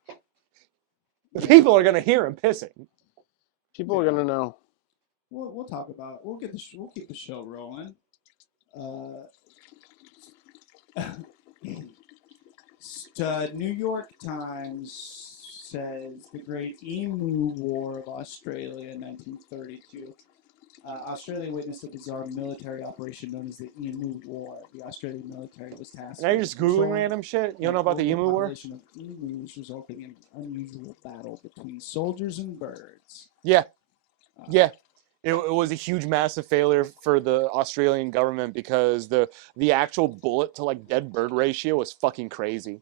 The people are gonna hear him pissing. People are gonna know. We'll talk about. We'll keep the show rolling. New York Times says the Great Emu War of Australia in 1932. Australia witnessed a bizarre military operation known as the Emu War. The Australian military was tasked. Now you're with just googling controlling random shit. You don't know about the Emu War? population of emus, resulting in an unusual battle between soldiers and birds. Yeah, yeah. It was a huge, massive failure for the Australian government because the actual bullet to like dead bird ratio was fucking crazy.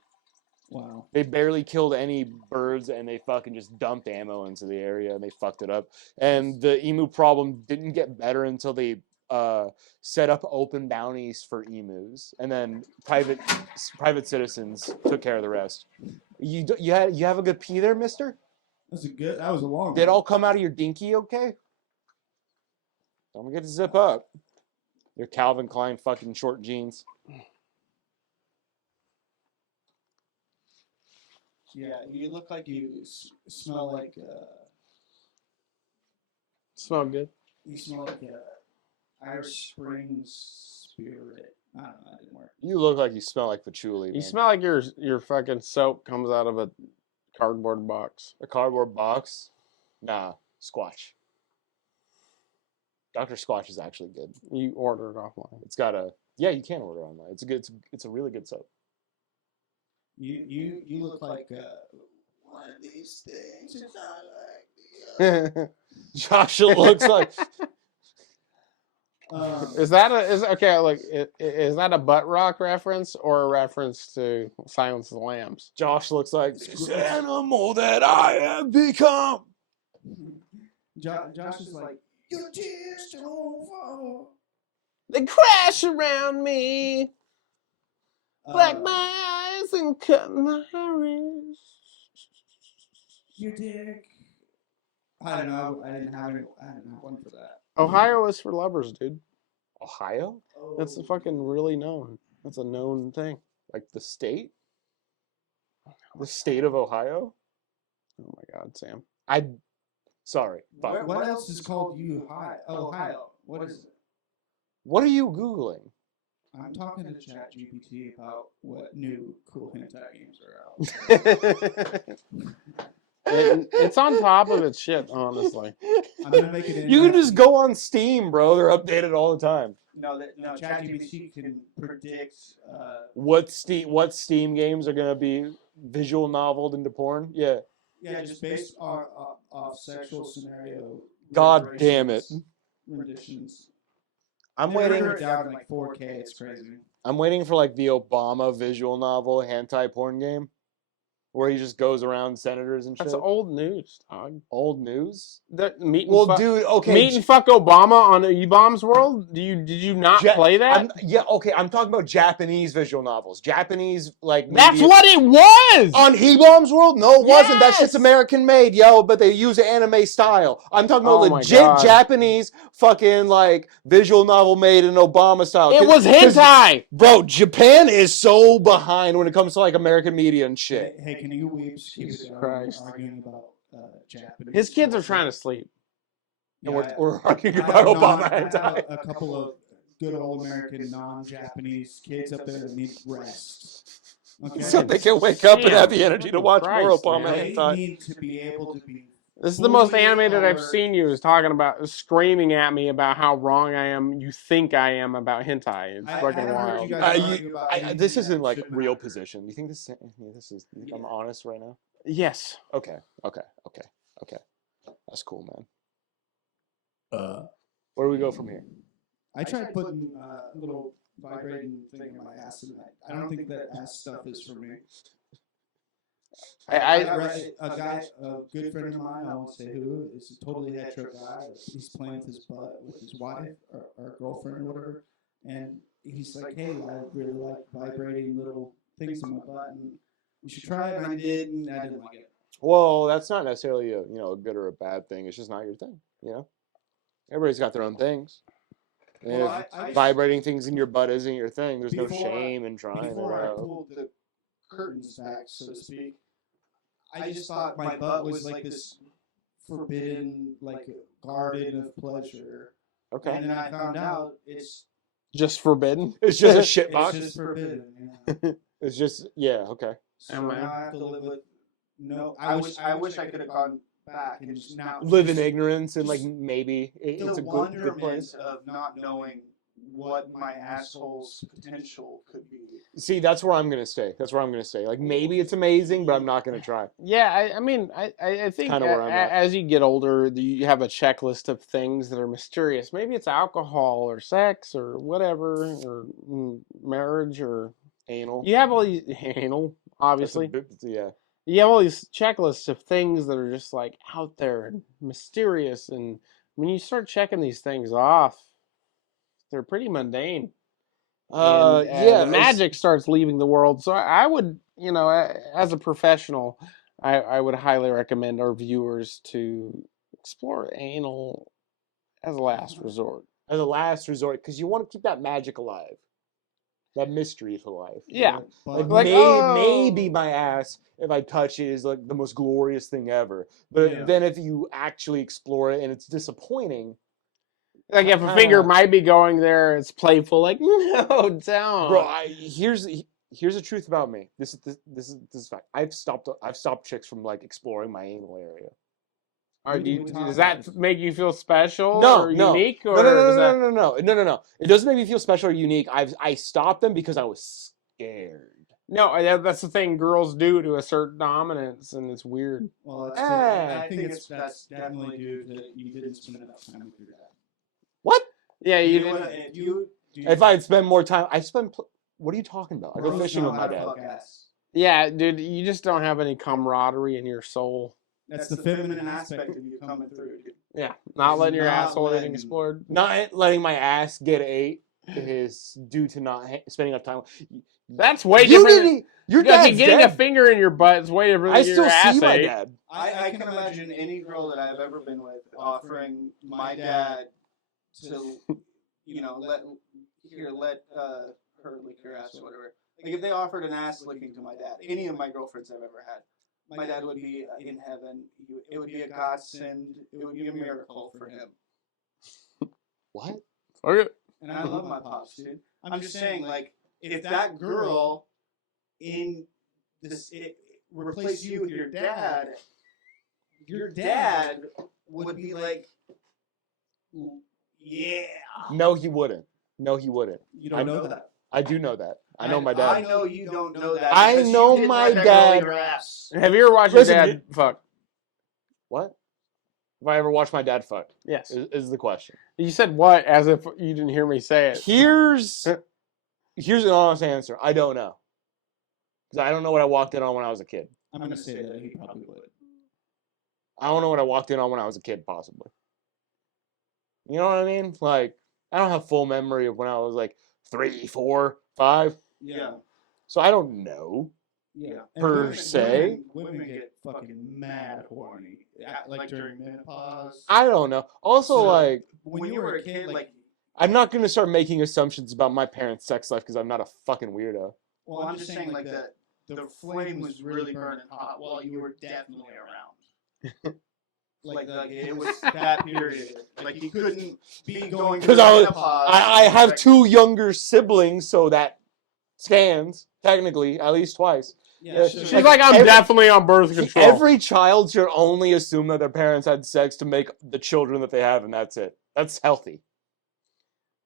Wow. They barely killed any birds, and they fucking just dumped ammo into the area, and they fucked it up. And the emu problem didn't get better until they set up open bounties for emus, and then private citizens took care of the rest. You have a good pee there, mister? That was a long Did it all come out of your dinky okay? Don't forget to zip up. Your Calvin Klein fucking short jeans. Yeah, you look like you smell like Smell good. you smell like Irish Springs spirit. I don't know, that didn't work. You look like you smell like patchouli. You Man. smell like your fucking soap comes out of a cardboard box. A cardboard box? Nah, Squatch. Dr. Squatch is actually good. You order it offline. It's got you can order online. It's a really good soap. You look like one of these things. It's not like Josh looks like. Is that okay? Like, is that a butt rock reference or a reference to Silence of the Lambs? Josh looks like this animal that I have become. Josh is like, your tears don't fall. They crash around me, black my eyes and cut my wrist. Your dick. I don't know. I didn't have one for that. Ohio is for lovers, dude. Ohio? That's a fucking really known. That's a known thing. Like the state? The state of Ohio? Oh my God, Sam. Sorry. What else is called Ohio? What is it? What are you Googling? I'm talking to ChatGPT about what new cool hentai games are out. It's on top of its shit, honestly. I'm gonna make it. You can just go on Steam, bro. They're updated all the time. No, ChatGPT can predict what Steam games are gonna be visual noveled into porn. Yeah. Yeah, just based off sexual scenario. God damn it. Renditions. I'm They're waiting. down to like 4K. It's crazy. I'm waiting for like the Obama visual novel hentai porn game, where he just goes around senators and shit. That's old news, dog. Old news. Meet and fuck Obama on E-Bombs World. Did you not play that? I'm talking about Japanese visual novels. Japanese That's what it was on E-Bombs World. No, it wasn't. That Yes! shit's American made, yo. But they use anime style. I'm talking about legit Japanese fucking visual novel made in Obama style. It was hentai, bro. Japan is so behind when it comes to American media and shit. Hey, can you weeps keep it Christ. arguing about Japanese? His kids are trying to sleep. And we're arguing about Obama hentai. I have a couple of good old American non-Japanese kids up there that need rest. Okay? So they can wake up and have the energy to watch more Obama hentai. They need to be able to be. This is the most animated I've seen you, is talking about, screaming at me about how wrong I am, you think I am about hentai. It's fucking wild. This isn't real position. You think this is, you think I'm honest right now? Yes. Okay. That's cool, man. Where do we go from here? I tried putting a little vibrating thing in my ass, and I don't think that ass stuff is for me. A good friend of mine, I won't say who, is a totally hetero guy. He's playing with his butt with his wife or girlfriend or whatever, and he's like, "Hey, I really like vibrating little things in my butt, and you should try it." And I did, and I didn't like it. Well, that's not necessarily a good or a bad thing. It's just not your thing. Everybody's got their own things. Well, vibrating things in your butt isn't your thing, there's no shame in trying it Before I out. pulled the curtains back, so to speak, I just thought my butt was like this forbidden, garden of pleasure. Okay. And then I found out it's just forbidden. It's just a shit box. It's just forbidden. Yeah. It's just okay. So now I have to live with I wish I could have gone back and just now live in ignorance and maybe it's a good wonderment place of not knowing what my asshole's potential could be. See, that's where I'm gonna stay. Maybe it's amazing, but I'm not gonna try. Yeah, I mean, I think as you get older, you have a checklist of things that are mysterious. Maybe it's alcohol or sex or whatever, or marriage or anal. You have all these anal, obviously. Yeah. You have all these checklists of things that are just out there and mysterious, and when you start checking these things off, they're pretty mundane. The magic starts leaving the world. So I would, as a professional, I would highly recommend our viewers to explore anal as a last resort. As a last resort, because you want to keep that magic alive. That mystery to life. Yeah. Maybe my ass, if I touch it, is the most glorious thing ever. But then if you actually explore it and it's disappointing. If a finger might be going there, it's playful. No, don't. Bro, here's the truth about me. This is fact. I've stopped chicks from exploring my anal area. Does that make you feel special or no. unique? Or No. It doesn't make me feel special or unique. I stopped them because I was scared. No, that's the thing girls do to assert dominance, and it's weird. Well, Ah. I think that's definitely due to you didn't spend enough time with your dad. What? Yeah, you Do didn't. If I'd spend more time, I spend. What are you talking about? I go Bros fishing know with how my to dad. fuck ass. Yeah, dude, you just don't have any camaraderie in your soul. That's the feminine aspect of you coming through, dude. Yeah, not letting your Not asshole letting- getting explored. Not letting my ass get ate is due to not spending enough time. That's way You different. didn't. Your Because dad's getting dead. a finger in your butt is way different I than still your ass see my ate. dad. I can imagine any girl that I've ever been with offering my dad to, let her lick your ass or whatever. Like if they offered an ass licking to my dad, any of my girlfriends I've ever had, my dad would be in heaven. It would be a godsend. It would be a miracle for him. What? Okay. And I love my pops, dude. I'm just saying, like, if that girl replaced you with your dad would be like, yeah. No, he wouldn't. No, he wouldn't. You don't know that. I do know that. I know my dad. I know you don't know that. I because know you didn't my let that girl dad- eat your ass. Have you ever watched Listen, your dad fuck? What? If I ever watched my dad fuck? Yes. Is the question. You said what as if you didn't hear me say it. Here's an honest answer. I don't know. Because I don't know what I walked in on when I was a kid. I'm gonna say that he probably would. I don't know what I walked in on when I was a kid, possibly. You know what I mean? Like, I don't have full memory of when I was like 3, 4, 5. Yeah. So I don't know. Yeah. Per se. Women get fucking mad horny, like during menopause. I don't know. Also, So, like, when you were a kid, like, I'm not going to start making assumptions about my parents' sex life because I'm not a fucking weirdo. well, I'm just saying, like, the flame was really burning hot while you were definitely around. like it was that period. Like, you couldn't be going through Because menopause. I have 2 younger siblings, so that scans, technically, at least twice. Yeah, She's Like, like, I'm every- definitely on birth control. Every child should only assume that their parents had sex to make the children that they have, and that's it. That's healthy.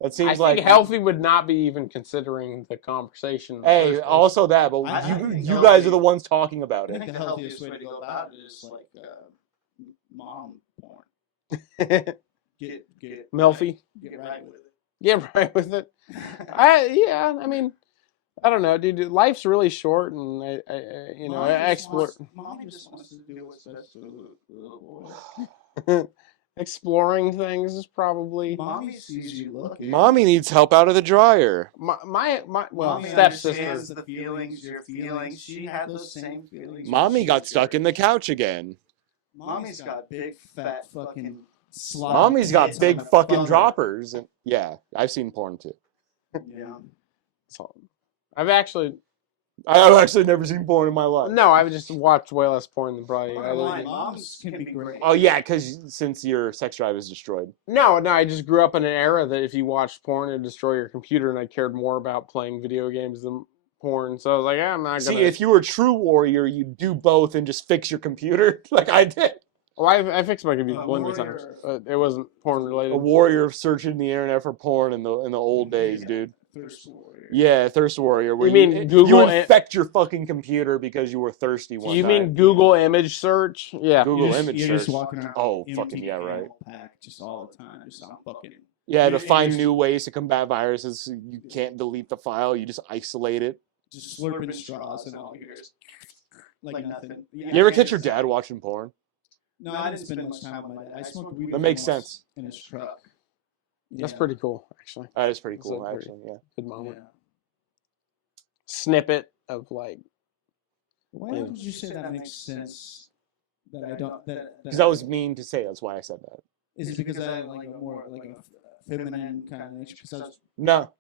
That I seems think like healthy would not be even considering the conversation. in the Hey, first place. also that, but I think you healthy- guys are the ones talking about I it. think the healthiest way to go about it is like mom porn. Get Melfi. Get right with it. Yeah, right with it. I mean, I don't know, dude. Life's really short, and I explore. Mommy just wants to do what's best for the little boy. Exploring things is probably Mommy sees you looking. Mommy needs help out of the dryer. my well Mommy stepsister. understands the feelings you're feeling. She had those same feelings. Mommy got stuck in the couch again. Mommy's got big fat fucking slot. Mommy's got tits big on the fucking bummer. droppers. And yeah, I've seen porn too. Yeah. So, I've actually I've actually never seen porn in my life. no, I've just watched way less porn than probably. Bottom line, moms can be great. Oh yeah, because since your sex drive is destroyed. No, I just grew up in an era that if you watched porn, it'd destroy your computer, and I cared more about playing video games than porn. So I was like, I'm not gonna. See, if you were a true warrior, you'd do both and just fix your computer like I did. Well, I fixed my computer plenty of times. It wasn't porn related. A warrior searching the internet for porn in the old days, dude. Thirst warrior. Yeah, thirst warrior. Where You mean Google You infect your fucking computer because you were thirsty one You time. mean Google image search? Yeah. Google You're image just search. walking around. Oh, empty fucking yeah, right. ammo pack just all the time, just on fucking. Yeah, to You find just- new ways to combat viruses. So you can't delete the file. You just isolate it. Just slurping straws and all yours. Like nothing. You ever catch your dad watching porn? No, I didn't spend much time with my dad. I smoked weed. That with makes him once sense. In his truck. That's Yeah. pretty cool, actually. That is pretty That's cool, pretty- actually. Yeah. Good moment. Yeah. Snippet of like. Why Yeah. did you say that makes sense? That I don't. Because that was mean to say. That's why I said that. Is it because I like a more like a feminine kind of nature? Because I was. No.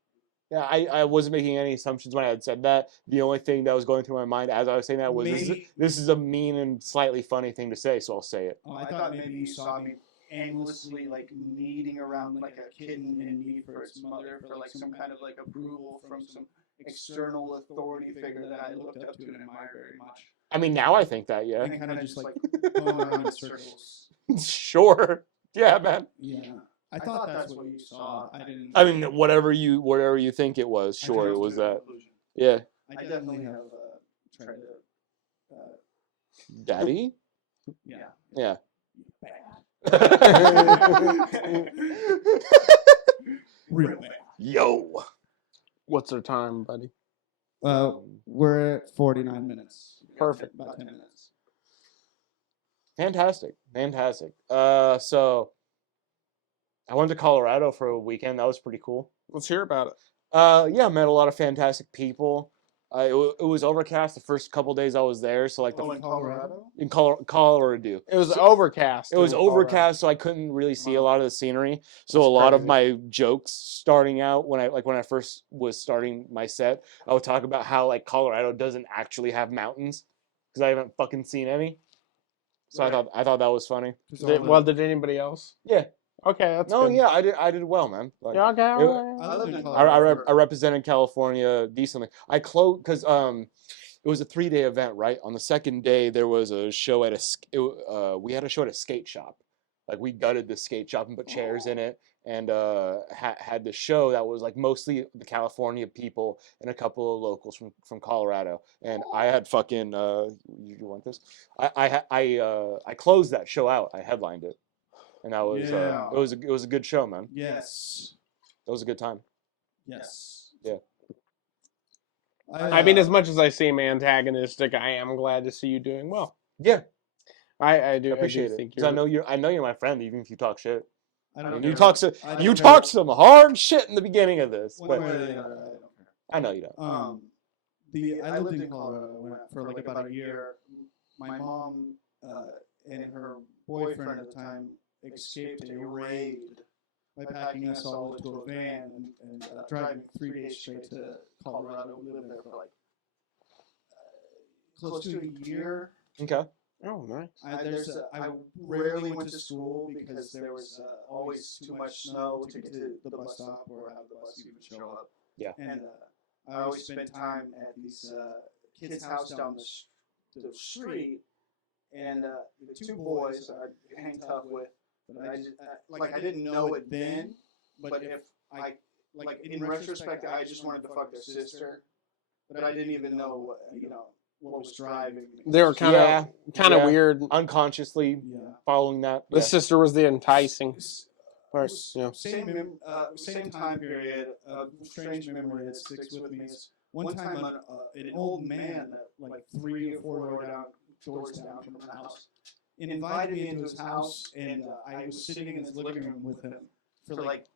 Yeah, I wasn't making any assumptions when I had said that. The only thing that was going through my mind as I was saying that was Maybe- this is a mean and slightly funny thing to say, so I'll say it. Oh, I thought maybe you saw me aimlessly like kneading around like a kitten in need for its mother for like some kind of like approval from some external authority figure that I looked up to and admired very much. I mean, now I think that, yeah. And kind of just like going around in circles. Sure. Yeah, man. Yeah. I thought that's what you saw. I didn't. I mean, whatever you think it was, I sure, came it to was that that. conclusion. Yeah. I definitely have tried to. Daddy? Yeah. Yeah. Real bad. Yo. What's our time, buddy? We're at 49 minutes. Perfect. About 10 minutes. Fantastic. So I went to Colorado for a weekend. That was pretty cool. Let's hear about it. Yeah, met a lot of fantastic people. It was overcast the first couple days I was there, so like in Colorado? in Colorado. It was overcast. It was in Colorado. overcast, so I couldn't really see a Wow. lot of the scenery. So That's a lot of crazy. my jokes starting out when I first was starting my set, I would talk about how like Colorado doesn't actually have mountains because I haven't fucking seen any. So Right. I thought that was funny. Did anybody else? Yeah. Okay, that's No, good. yeah, I did well, man. Like, Yeah, okay. it- I lived in Colorado. I represented California decently. I closed because it was a 3-day event, right? On the second day there was a show at we had a show at a skate shop. Like we gutted the skate shop and put chairs in it, and had the show that was like mostly the California people and a couple of locals from Colorado. And I had fucking you want this? I closed that show out. I headlined it, and that was Yeah. it was a good show, man. Yes. It was a good time. Yes. Yeah. I mean, as much as I seem antagonistic, I am glad to see you doing well. Yeah, I do I appreciate it. think Because I know you're my friend, even if you talk shit. I I don't mean, care. you talk I don't you care. talked some hard shit in the beginning of this, One but way or the other, I don't care. I know you don't. I lived in Colorado for like about a year. My mom and her boyfriend at the time escaped a raid by packing us all into a van and driving 3 days straight to Colorado. We lived there for like close to a year. Okay. Oh, nice. I rarely went to school because there was always too much snow to get to the bus stop or have the bus even show up. Yeah. And I always spent time at these kids' house down the street, and the two boys I'd hang tough with. But I didn't know it then. But if I in retrospect, I just wanted to fuck their sister, but I didn't even know what was driving me. They were kind of Yeah. weird. Unconsciously Yeah. following that. The Yeah. sister was the enticing part. Yeah. Same time period. Strange memory that sticks with me is one time an old man that like 3 or 4 doors down from the house invited me into his house, and I was sitting in his living room with him for like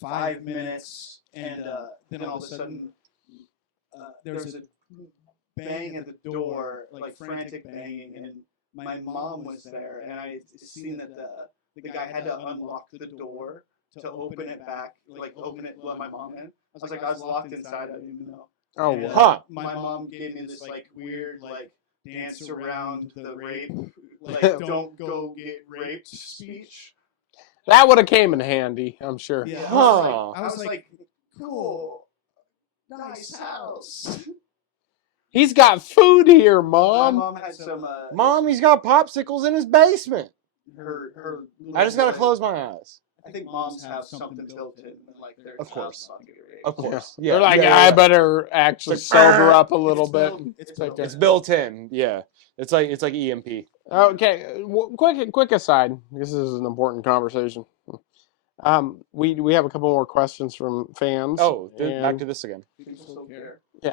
5 minutes, and then all of a sudden there was a bang at the door, like frantic banging, and my mom was there, and I had seen that the guy had to unlock the door to open it back, like open it, let my mom in. I was locked inside. I didn't even know. Oh, And, wow. My mom gave me this like weird like dance around the rape, like don't go get raped speech. That would have came in handy, I'm sure. Yeah, Huh. I was like, cool, nice house. He's got food here, My Mom. mom had some. Mom, he's got popsicles in his basement. Her. I just gotta close my eyes. I think moms have something built in, like their Of course. child's about to get raped. Of course. They're like, I better actually It's like, sober up a little bit. It's built. It's built in. Yeah. It's like EMP. Okay, quick aside. This is an important conversation. We have a couple more questions from fans. Oh, back and, to this again. People still care. We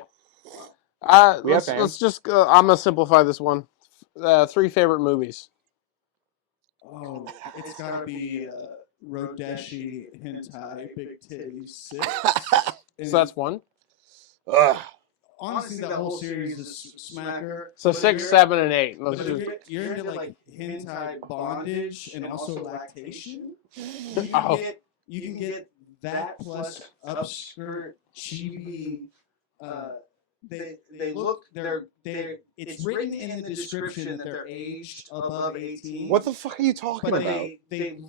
have let's fans. just. I'm gonna simplify this one. 3 favorite movies. Oh, it's gotta be Rodeshi hentai big titties 6. So that's one. Ugh. Honestly, that whole series is smacker. So But 6, if 7, and 8. But Let's if just. you're into like hentai bondage and also lactation, Oh. you can get that plus upskirt chibi. They look they're it's written in the description that they're aged above 18. What the fuck are you talking But about?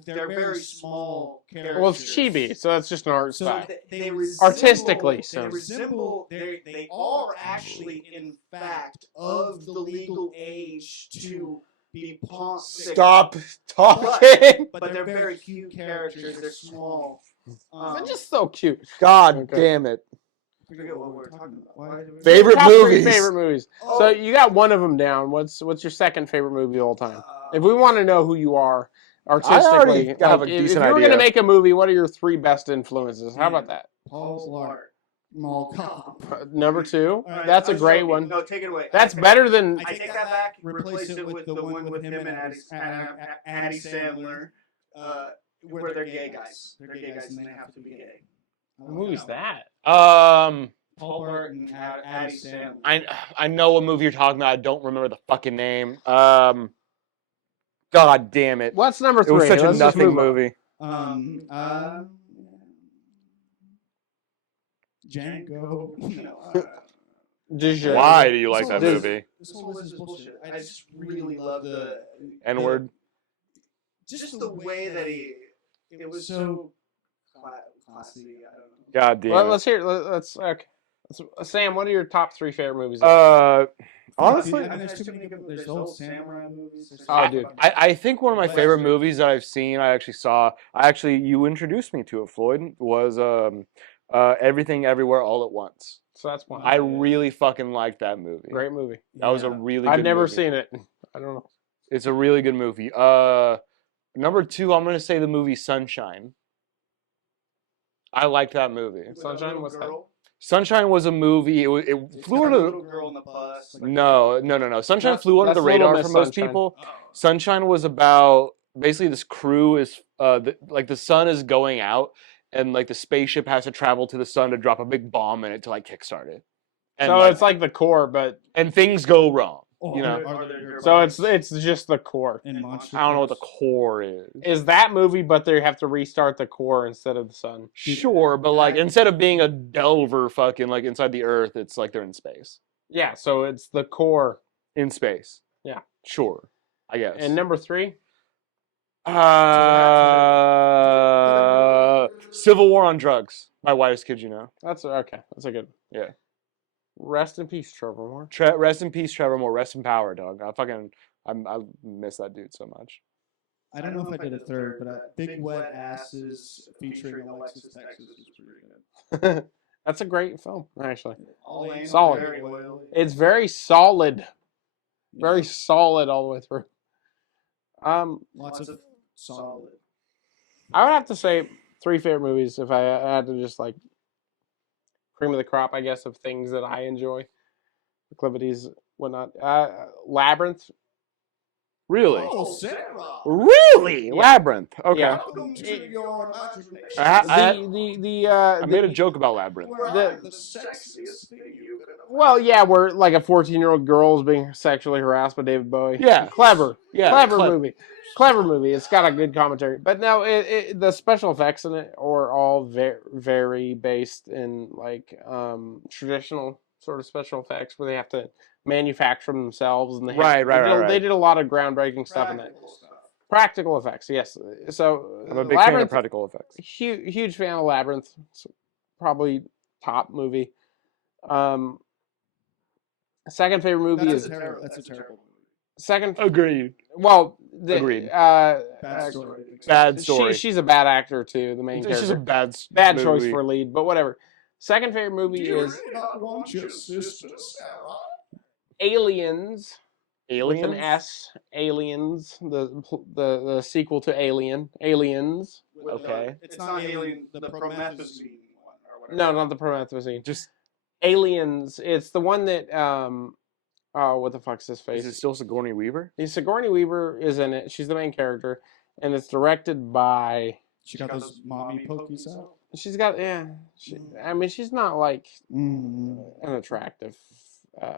they're very small characters. Well, it's chibi, so that's just an art So style. they resemble, Artistically, they so. resemble. They are actually, in fact, of the legal age to be pawn. Stop talking. But they're very cute characters. They're small. They're just so cute. God Okay. damn it. forget what we were talking about. Why did we... Favorite Top 3 movies. favorite movies. Oh. So you got one of them down. What's your second favorite movie of all time? If we want to know who you are artistically, already have a if decent you were going to idea. make a movie, what are your 3 best influences? How about that? Paul Blart. Mall Cop. Number 2. All right, That's I a was great joking. one. No, take it away. That's better than. I take that back. Replace it with the one with him and Addie Sandler, where they're gay guys. They're gay guys and they have to be gay. What movie's that? Paul Blart and Addie Sandler. I know what movie you're talking about. I don't remember the fucking name. God damn it! What's number 3? It was such a Let's just nothing move on. movie. Django. Why do you like that Does- movie? This whole list is bullshit. I just really love the N-word. just the way that it was so classy. I don't know. God damn Well, it. let's hear. Let's okay. Sam, what are your top 3 favorite movies? Honestly, Dude, I mean, there's too many good. There's old samurai movies. There's Oh, dude. I think one of my favorite Western. movies that I've seen, you introduced me to it, Floyd, was Everything Everywhere All at Once. So that's one. I really fucking liked that movie. Great movie. That was a really good I've never movie. seen it. I don't know. It's a really good movie. Number 2, I'm going to say the movie Sunshine. I liked that movie. Sunshine? What's that? Sunshine was a movie. It flew under little girl in the bus. No. Sunshine That's- flew under the that's Little radar Miss for most Sunshine. people. Sunshine was about basically this crew is the sun is going out and like the spaceship has to travel to the sun to drop a big bomb in it to like kickstart it. And So it's like the core, but and things go wrong. You know. so it's just the core. in Monster I don't know what the Trucks. core is. Is that movie? But they have to restart the core instead of the sun. Sure, but like instead of being a delver fucking like inside the earth, it's like they're in space. Yeah. So it's the core. In space. Yeah. Sure. I guess. And number 3. Civil War on Drugs. My whitest kid, you know. That's okay. That's a good. Yeah. Rest in peace, Trevor Moore. Rest in peace, Trevor Moore. Rest in power, dog. I miss that dude so much. I don't know if I did a third, but Big Wet Asses featuring Alexis Texas is pretty good. That's a great film, actually. All in, Solid. very oily. It's very solid. Very solid all the way through. Lots of solid. I would have to say 3 favorite movies if I had to just like cream of the crop, I guess, of things that I enjoy, proclivities, whatnot. Labyrinth. Really? Oh, Sarah! Really? Yeah. Labyrinth. Okay. Yeah. Welcome to your imagination. I made a joke about Labyrinth. Where I'm the sexiest thing you could have. Well, yeah, where like a 14-year-old girl is being sexually harassed by David Bowie. Yeah. Clever. Yeah. Clever movie. Clever movie. It's got a good commentary. But no, the special effects in it are all very based in like traditional sort of special effects where they have to manufacture them themselves. And they did a lot of groundbreaking stuff in that. Practical effects, yes. So I'm a big fan of practical effects. Huge fan of Labyrinth. It's probably top movie. Second favorite movie That's is a terrible movie. second. Agreed. Well, Agreed. Bad story. Bad story. She's a bad actor too. The main It's just a character. bad Bad choice movie. for lead, but whatever. Second favorite movie Do you is really not want your sister, Sarah? Aliens. Aliens. With an S. Aliens. The sequel to Alien. Aliens. Okay. It's not Alien, the Promethazine one or whatever. No, not the Promethazine. Just Aliens. It's the one that oh, what the fuck's his face? is it still Sigourney Weaver? Sigourney Weaver is in it. She's the main character, and it's directed by. She got those mommy pokies out. She's got I mean, she's not like an attractive.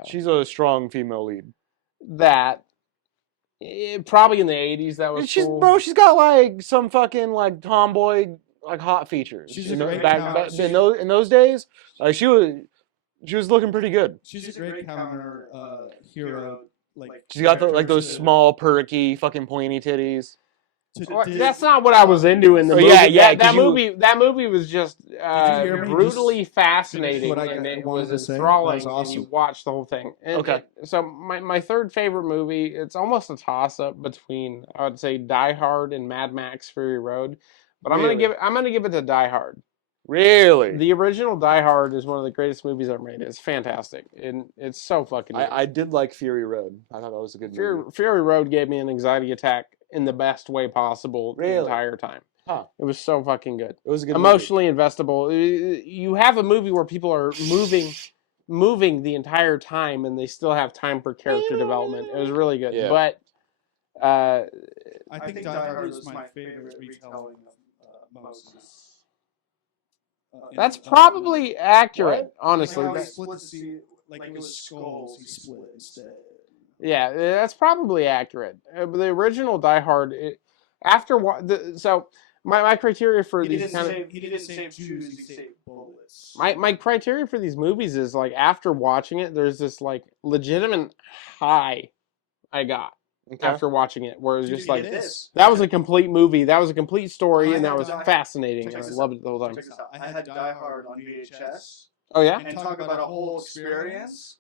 She's a strong female lead. That. Probably in the 80s. That was cool. Bro, she's got like some fucking like tomboy like hot features. She's you a know, great back in those days, like she was looking pretty good. She's a great counter hero. Like She's got those small perky fucking pointy titties. That's not what I was into in the movie. That movie was just hear me brutally just fascinating, what I and it wanted was to say? enthralling. That was And you awesome. watch the whole thing. And Okay. so my third favorite movie, it's almost a toss up between I would say Die Hard and Mad Max Fury Road, but I'm gonna give it to Die Hard. Really? The original Die Hard is one of the greatest movies ever made. It's fantastic, and it's so fucking good. I did like Fury Road. I thought that was a good movie. Fury Road gave me an anxiety attack in the best way possible the Really? entire time. Huh. It was so fucking good. It was a good Emotionally investable. You have a movie where people are moving the entire time, and they still have time for character development. It was really good. Yeah. But I think Die Hard was my favorite retelling of Moses. that's probably accurate, honestly. Like how he That- split the sea, like it was skulls, he split instead. Yeah, that's probably accurate. But the original Die Hard, so my criteria for He these didn't kind save, he didn't save Jews, he saved bullets. my criteria for these movies is like after watching it, there's this like legitimate high I got after watching it, where it was just like this. that was a complete movie, that was a complete story, and I that was had fascinating, check and I this loved it the whole time. Check this out. I had Die Hard on VHS, Oh yeah, and talk about a whole experience.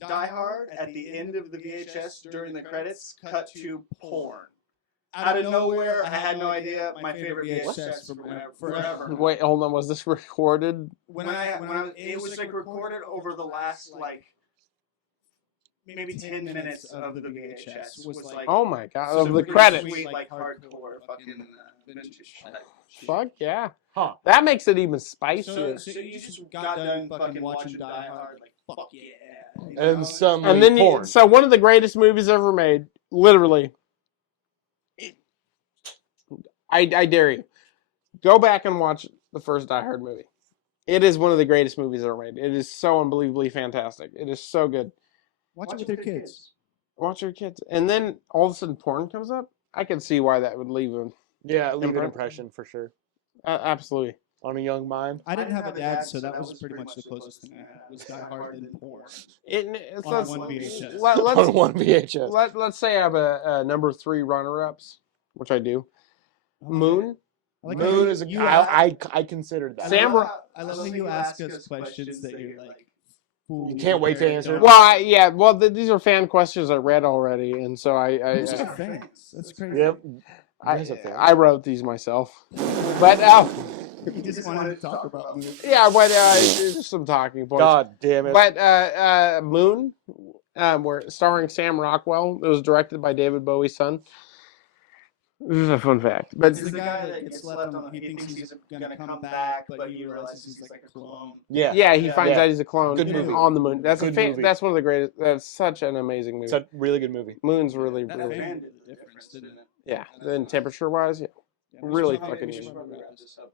Die Hard at the end of the VHS during the credits cut to porn. Out of nowhere, I had no idea. My favorite VHS from forever. wait, hold on, was this recorded? It was like recorded over the last like maybe 10 minutes of the VHS was like Oh my god, some of the pretty credits. sweet, like hardcore fucking vintage shit. Fuck yeah, Huh. that makes it even spicier. So you just got done fucking watching Die Hard, like fuck yeah. You And know? some And then porn. so one of the greatest movies ever made, literally. I dare you, go back and watch the first Die Hard movie. It is one of the greatest movies ever made. It is so unbelievably fantastic. It is so good. watch it with your kids. Watch your kids, and then all of a sudden porn comes up. I can see why that would leave a Yeah, leave an Imprint. impression for sure. absolutely. On a young mind. I didn't have a dad, so that was pretty much the closest thing I had was Die Hard and porn. It's On one VHS. On one VHS. Let's say I have a number 3 runner-ups, which I do. Moon. I like how Moon is a. you I considered that. Sam- I love how you ask us questions that you're like. You can't wait to answer. Well, these are fan questions I read already, and so Who's our fans? That's crazy. Yep. You guys are fans. I wrote these myself, but You just wanted to talk about movies. yeah, but just some talking points. God damn it. But Moon, we're starring Sam Rockwell. It was directed by David Bowie's son. This is a fun fact, but It's the guy that gets left on. He thinks he's gonna come back, but he realizes he's like a clone. Yeah. he finds out he's a clone Good movie. on the moon. That's Good movie. That's one of the greatest. That's such an amazing movie. It's a really good movie. Moon's really, That really, fan did the difference, didn't it? yeah. Then temperature wise, yeah. Yeah, we Really should fucking we should good. probably wrap this up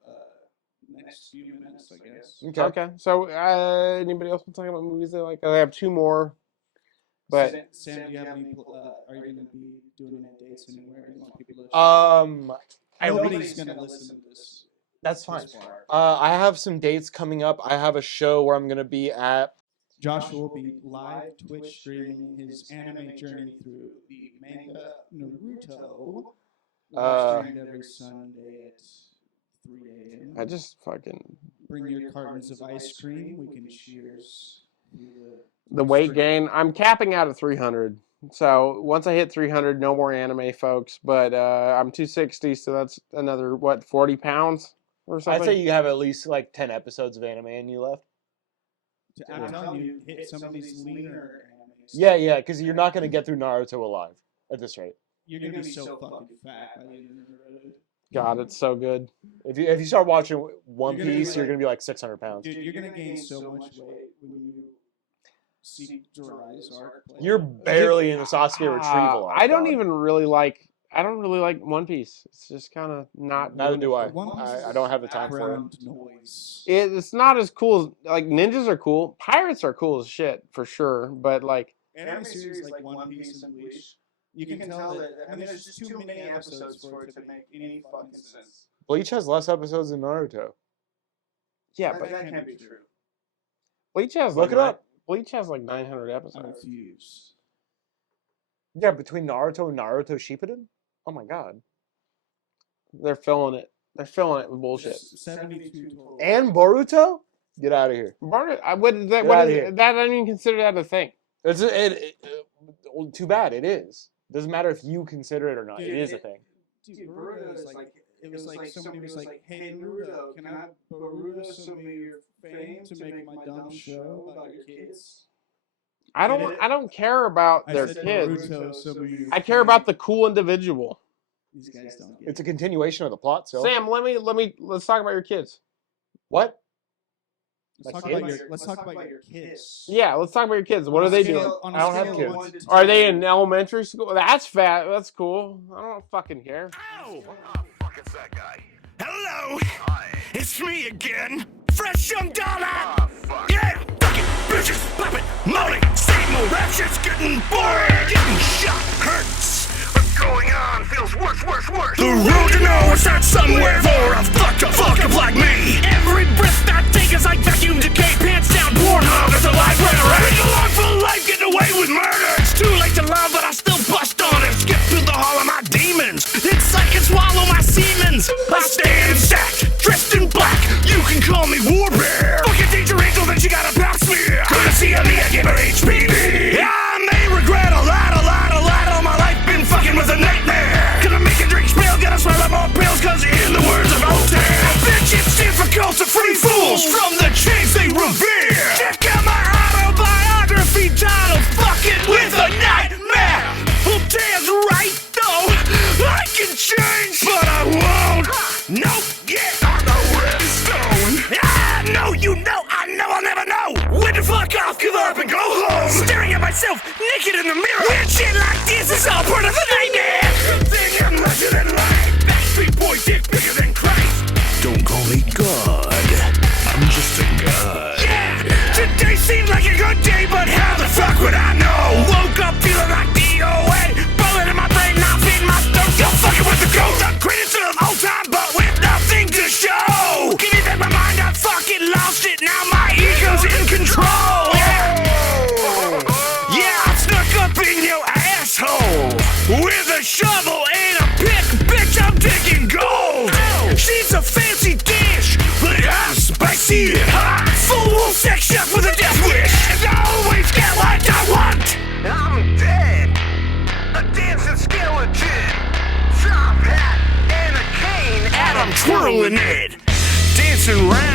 next few minutes, I guess. Okay. Okay. So anybody else want to talk about movies they like? I have 2 more. But Sam, do you have any? Are you going to be doing any dates anywhere? You want people to? Nobody's going to listen to this. That's fine. This part. I have some dates coming up. I have a show where I'm gonna be at. Joshua will be live Twitch streaming his anime journey through the manga Naruto. Live streamed every Sunday at 3 a.m. I just fucking Bring your cartons of ice cream. We can cheers. the weight gain. I'm capping out at 300. So once I hit 300, no more anime, folks. But I'm 260, so that's another 40 pounds or something. I'd say you have at least like 10 episodes of anime in you left. I'm telling you, hit some of these leaner animes. Yeah, because you're not gonna get through Naruto alive at this rate. You're gonna be so fucking fat by the end of it. God, it's so good. If you start watching One You're gonna be Piece, you're like- gonna be like 600 pounds. Dude, you're gonna gain so much weight when you see Jiraiya's arc. play. You're barely in the Sasuke retrieval. arc, I don't dog. even really like. I don't really like One Piece. It's just kind of not. Neither doing do it I. for me. One Piece is I don't have the time for it. background noise. It's not as cool as like ninjas are cool. Pirates are cool as shit for sure. But like, Anime series like One Piece and Bleach, you can tell that. I mean, there's just too many episodes for it to make any fucking sense. Bleach has less episodes than Naruto. yeah, But but that can't be true. Bleach has Look like it up. Bleach has like 900 I episodes. refuse. Yeah, between Naruto and Naruto Shippuden. Oh my god. They're filling it. They're filling it with bullshit. 72 total. And Boruto? Get out of here. I wouldn't. That, Get what outta is, here. that I don't even consider that a thing. Well, too bad it is. Doesn't matter if you consider it or not. Dude, it is a thing. Dude, Boruto is like it was like somebody was like, "Hey Naruto, can I Boruto some of your fame to make my dumb show about your kids?" I don't care about their kids. Boruto some of your I care about the cool individual. These guys don't get It's a continuation of the plot. So Sam, let's talk about your kids. what? Let's talk about your kids. Yeah, let's talk about your kids. What are they doing? On I don't have scale of kids. 1 to 10. Are they in elementary school? That's fat. That's cool. I don't fucking care. Ow! Oh, fuck, it's that guy. Hello! Hi. It's me again. Fresh young dollar! Ah, fuck. Yeah! Fucking bitches, poppin', moaning. Same old rap shit's getting boring. Getting shot hurts. What's going on? Feels worse. The road to know is not somewhere for a fuck up like me. Every breath I take is like vacuum decay. Pants down, Pornhub is a library. Been along for life, getting away with murder. It's too late to love, but I still bust on it. Skip through the hall of my demons. It's like it swallow my semens. I stand stacked, dressed in black. You can call me Warbear. Fucking danger angel, then she got a pap smear. Courtesy of me, I give her HPV. I may regret a lot. All my life been fucking with a nightmare. Gonna make a drink spill, gotta swallow more pills, cause in the words of Voltaire, bitch, it's difficult to free fools from the chains they revere. Check out my autobiography titled Fucking with a Nightmare. Well, damn right, though, I can change, but I won't. Nope, yeah, I'm the red stone. I know you know, I know I'll never know when to fuck off, give up and go home. Staring at myself naked in the mirror. Weird shit like this is all part of the nightmare. Good thing I'm larger than life. Backstreet boy dick bigger than Christ. Don't call me God, I'm just a guy. Yeah, today seemed like a good day, but how the fuck would I know? Woke up feeling like DOA. Bullet in my brain, not in my throat. You're fucking with the ghost. The greatest of all time, but with nothing to show. Give me back my mind, I fucking lost it. Now my ego's in control. Yeah, I snuck up in your asshole with a shovel and a pick. Bitch, I'm digging gold. She's a fancy dish, but I'm spicy and hot. Full sex chef with a death wish, and I always get what I want. I'm dead, a dancing skeleton, top hat and a cane, and I'm twirling it, dancing round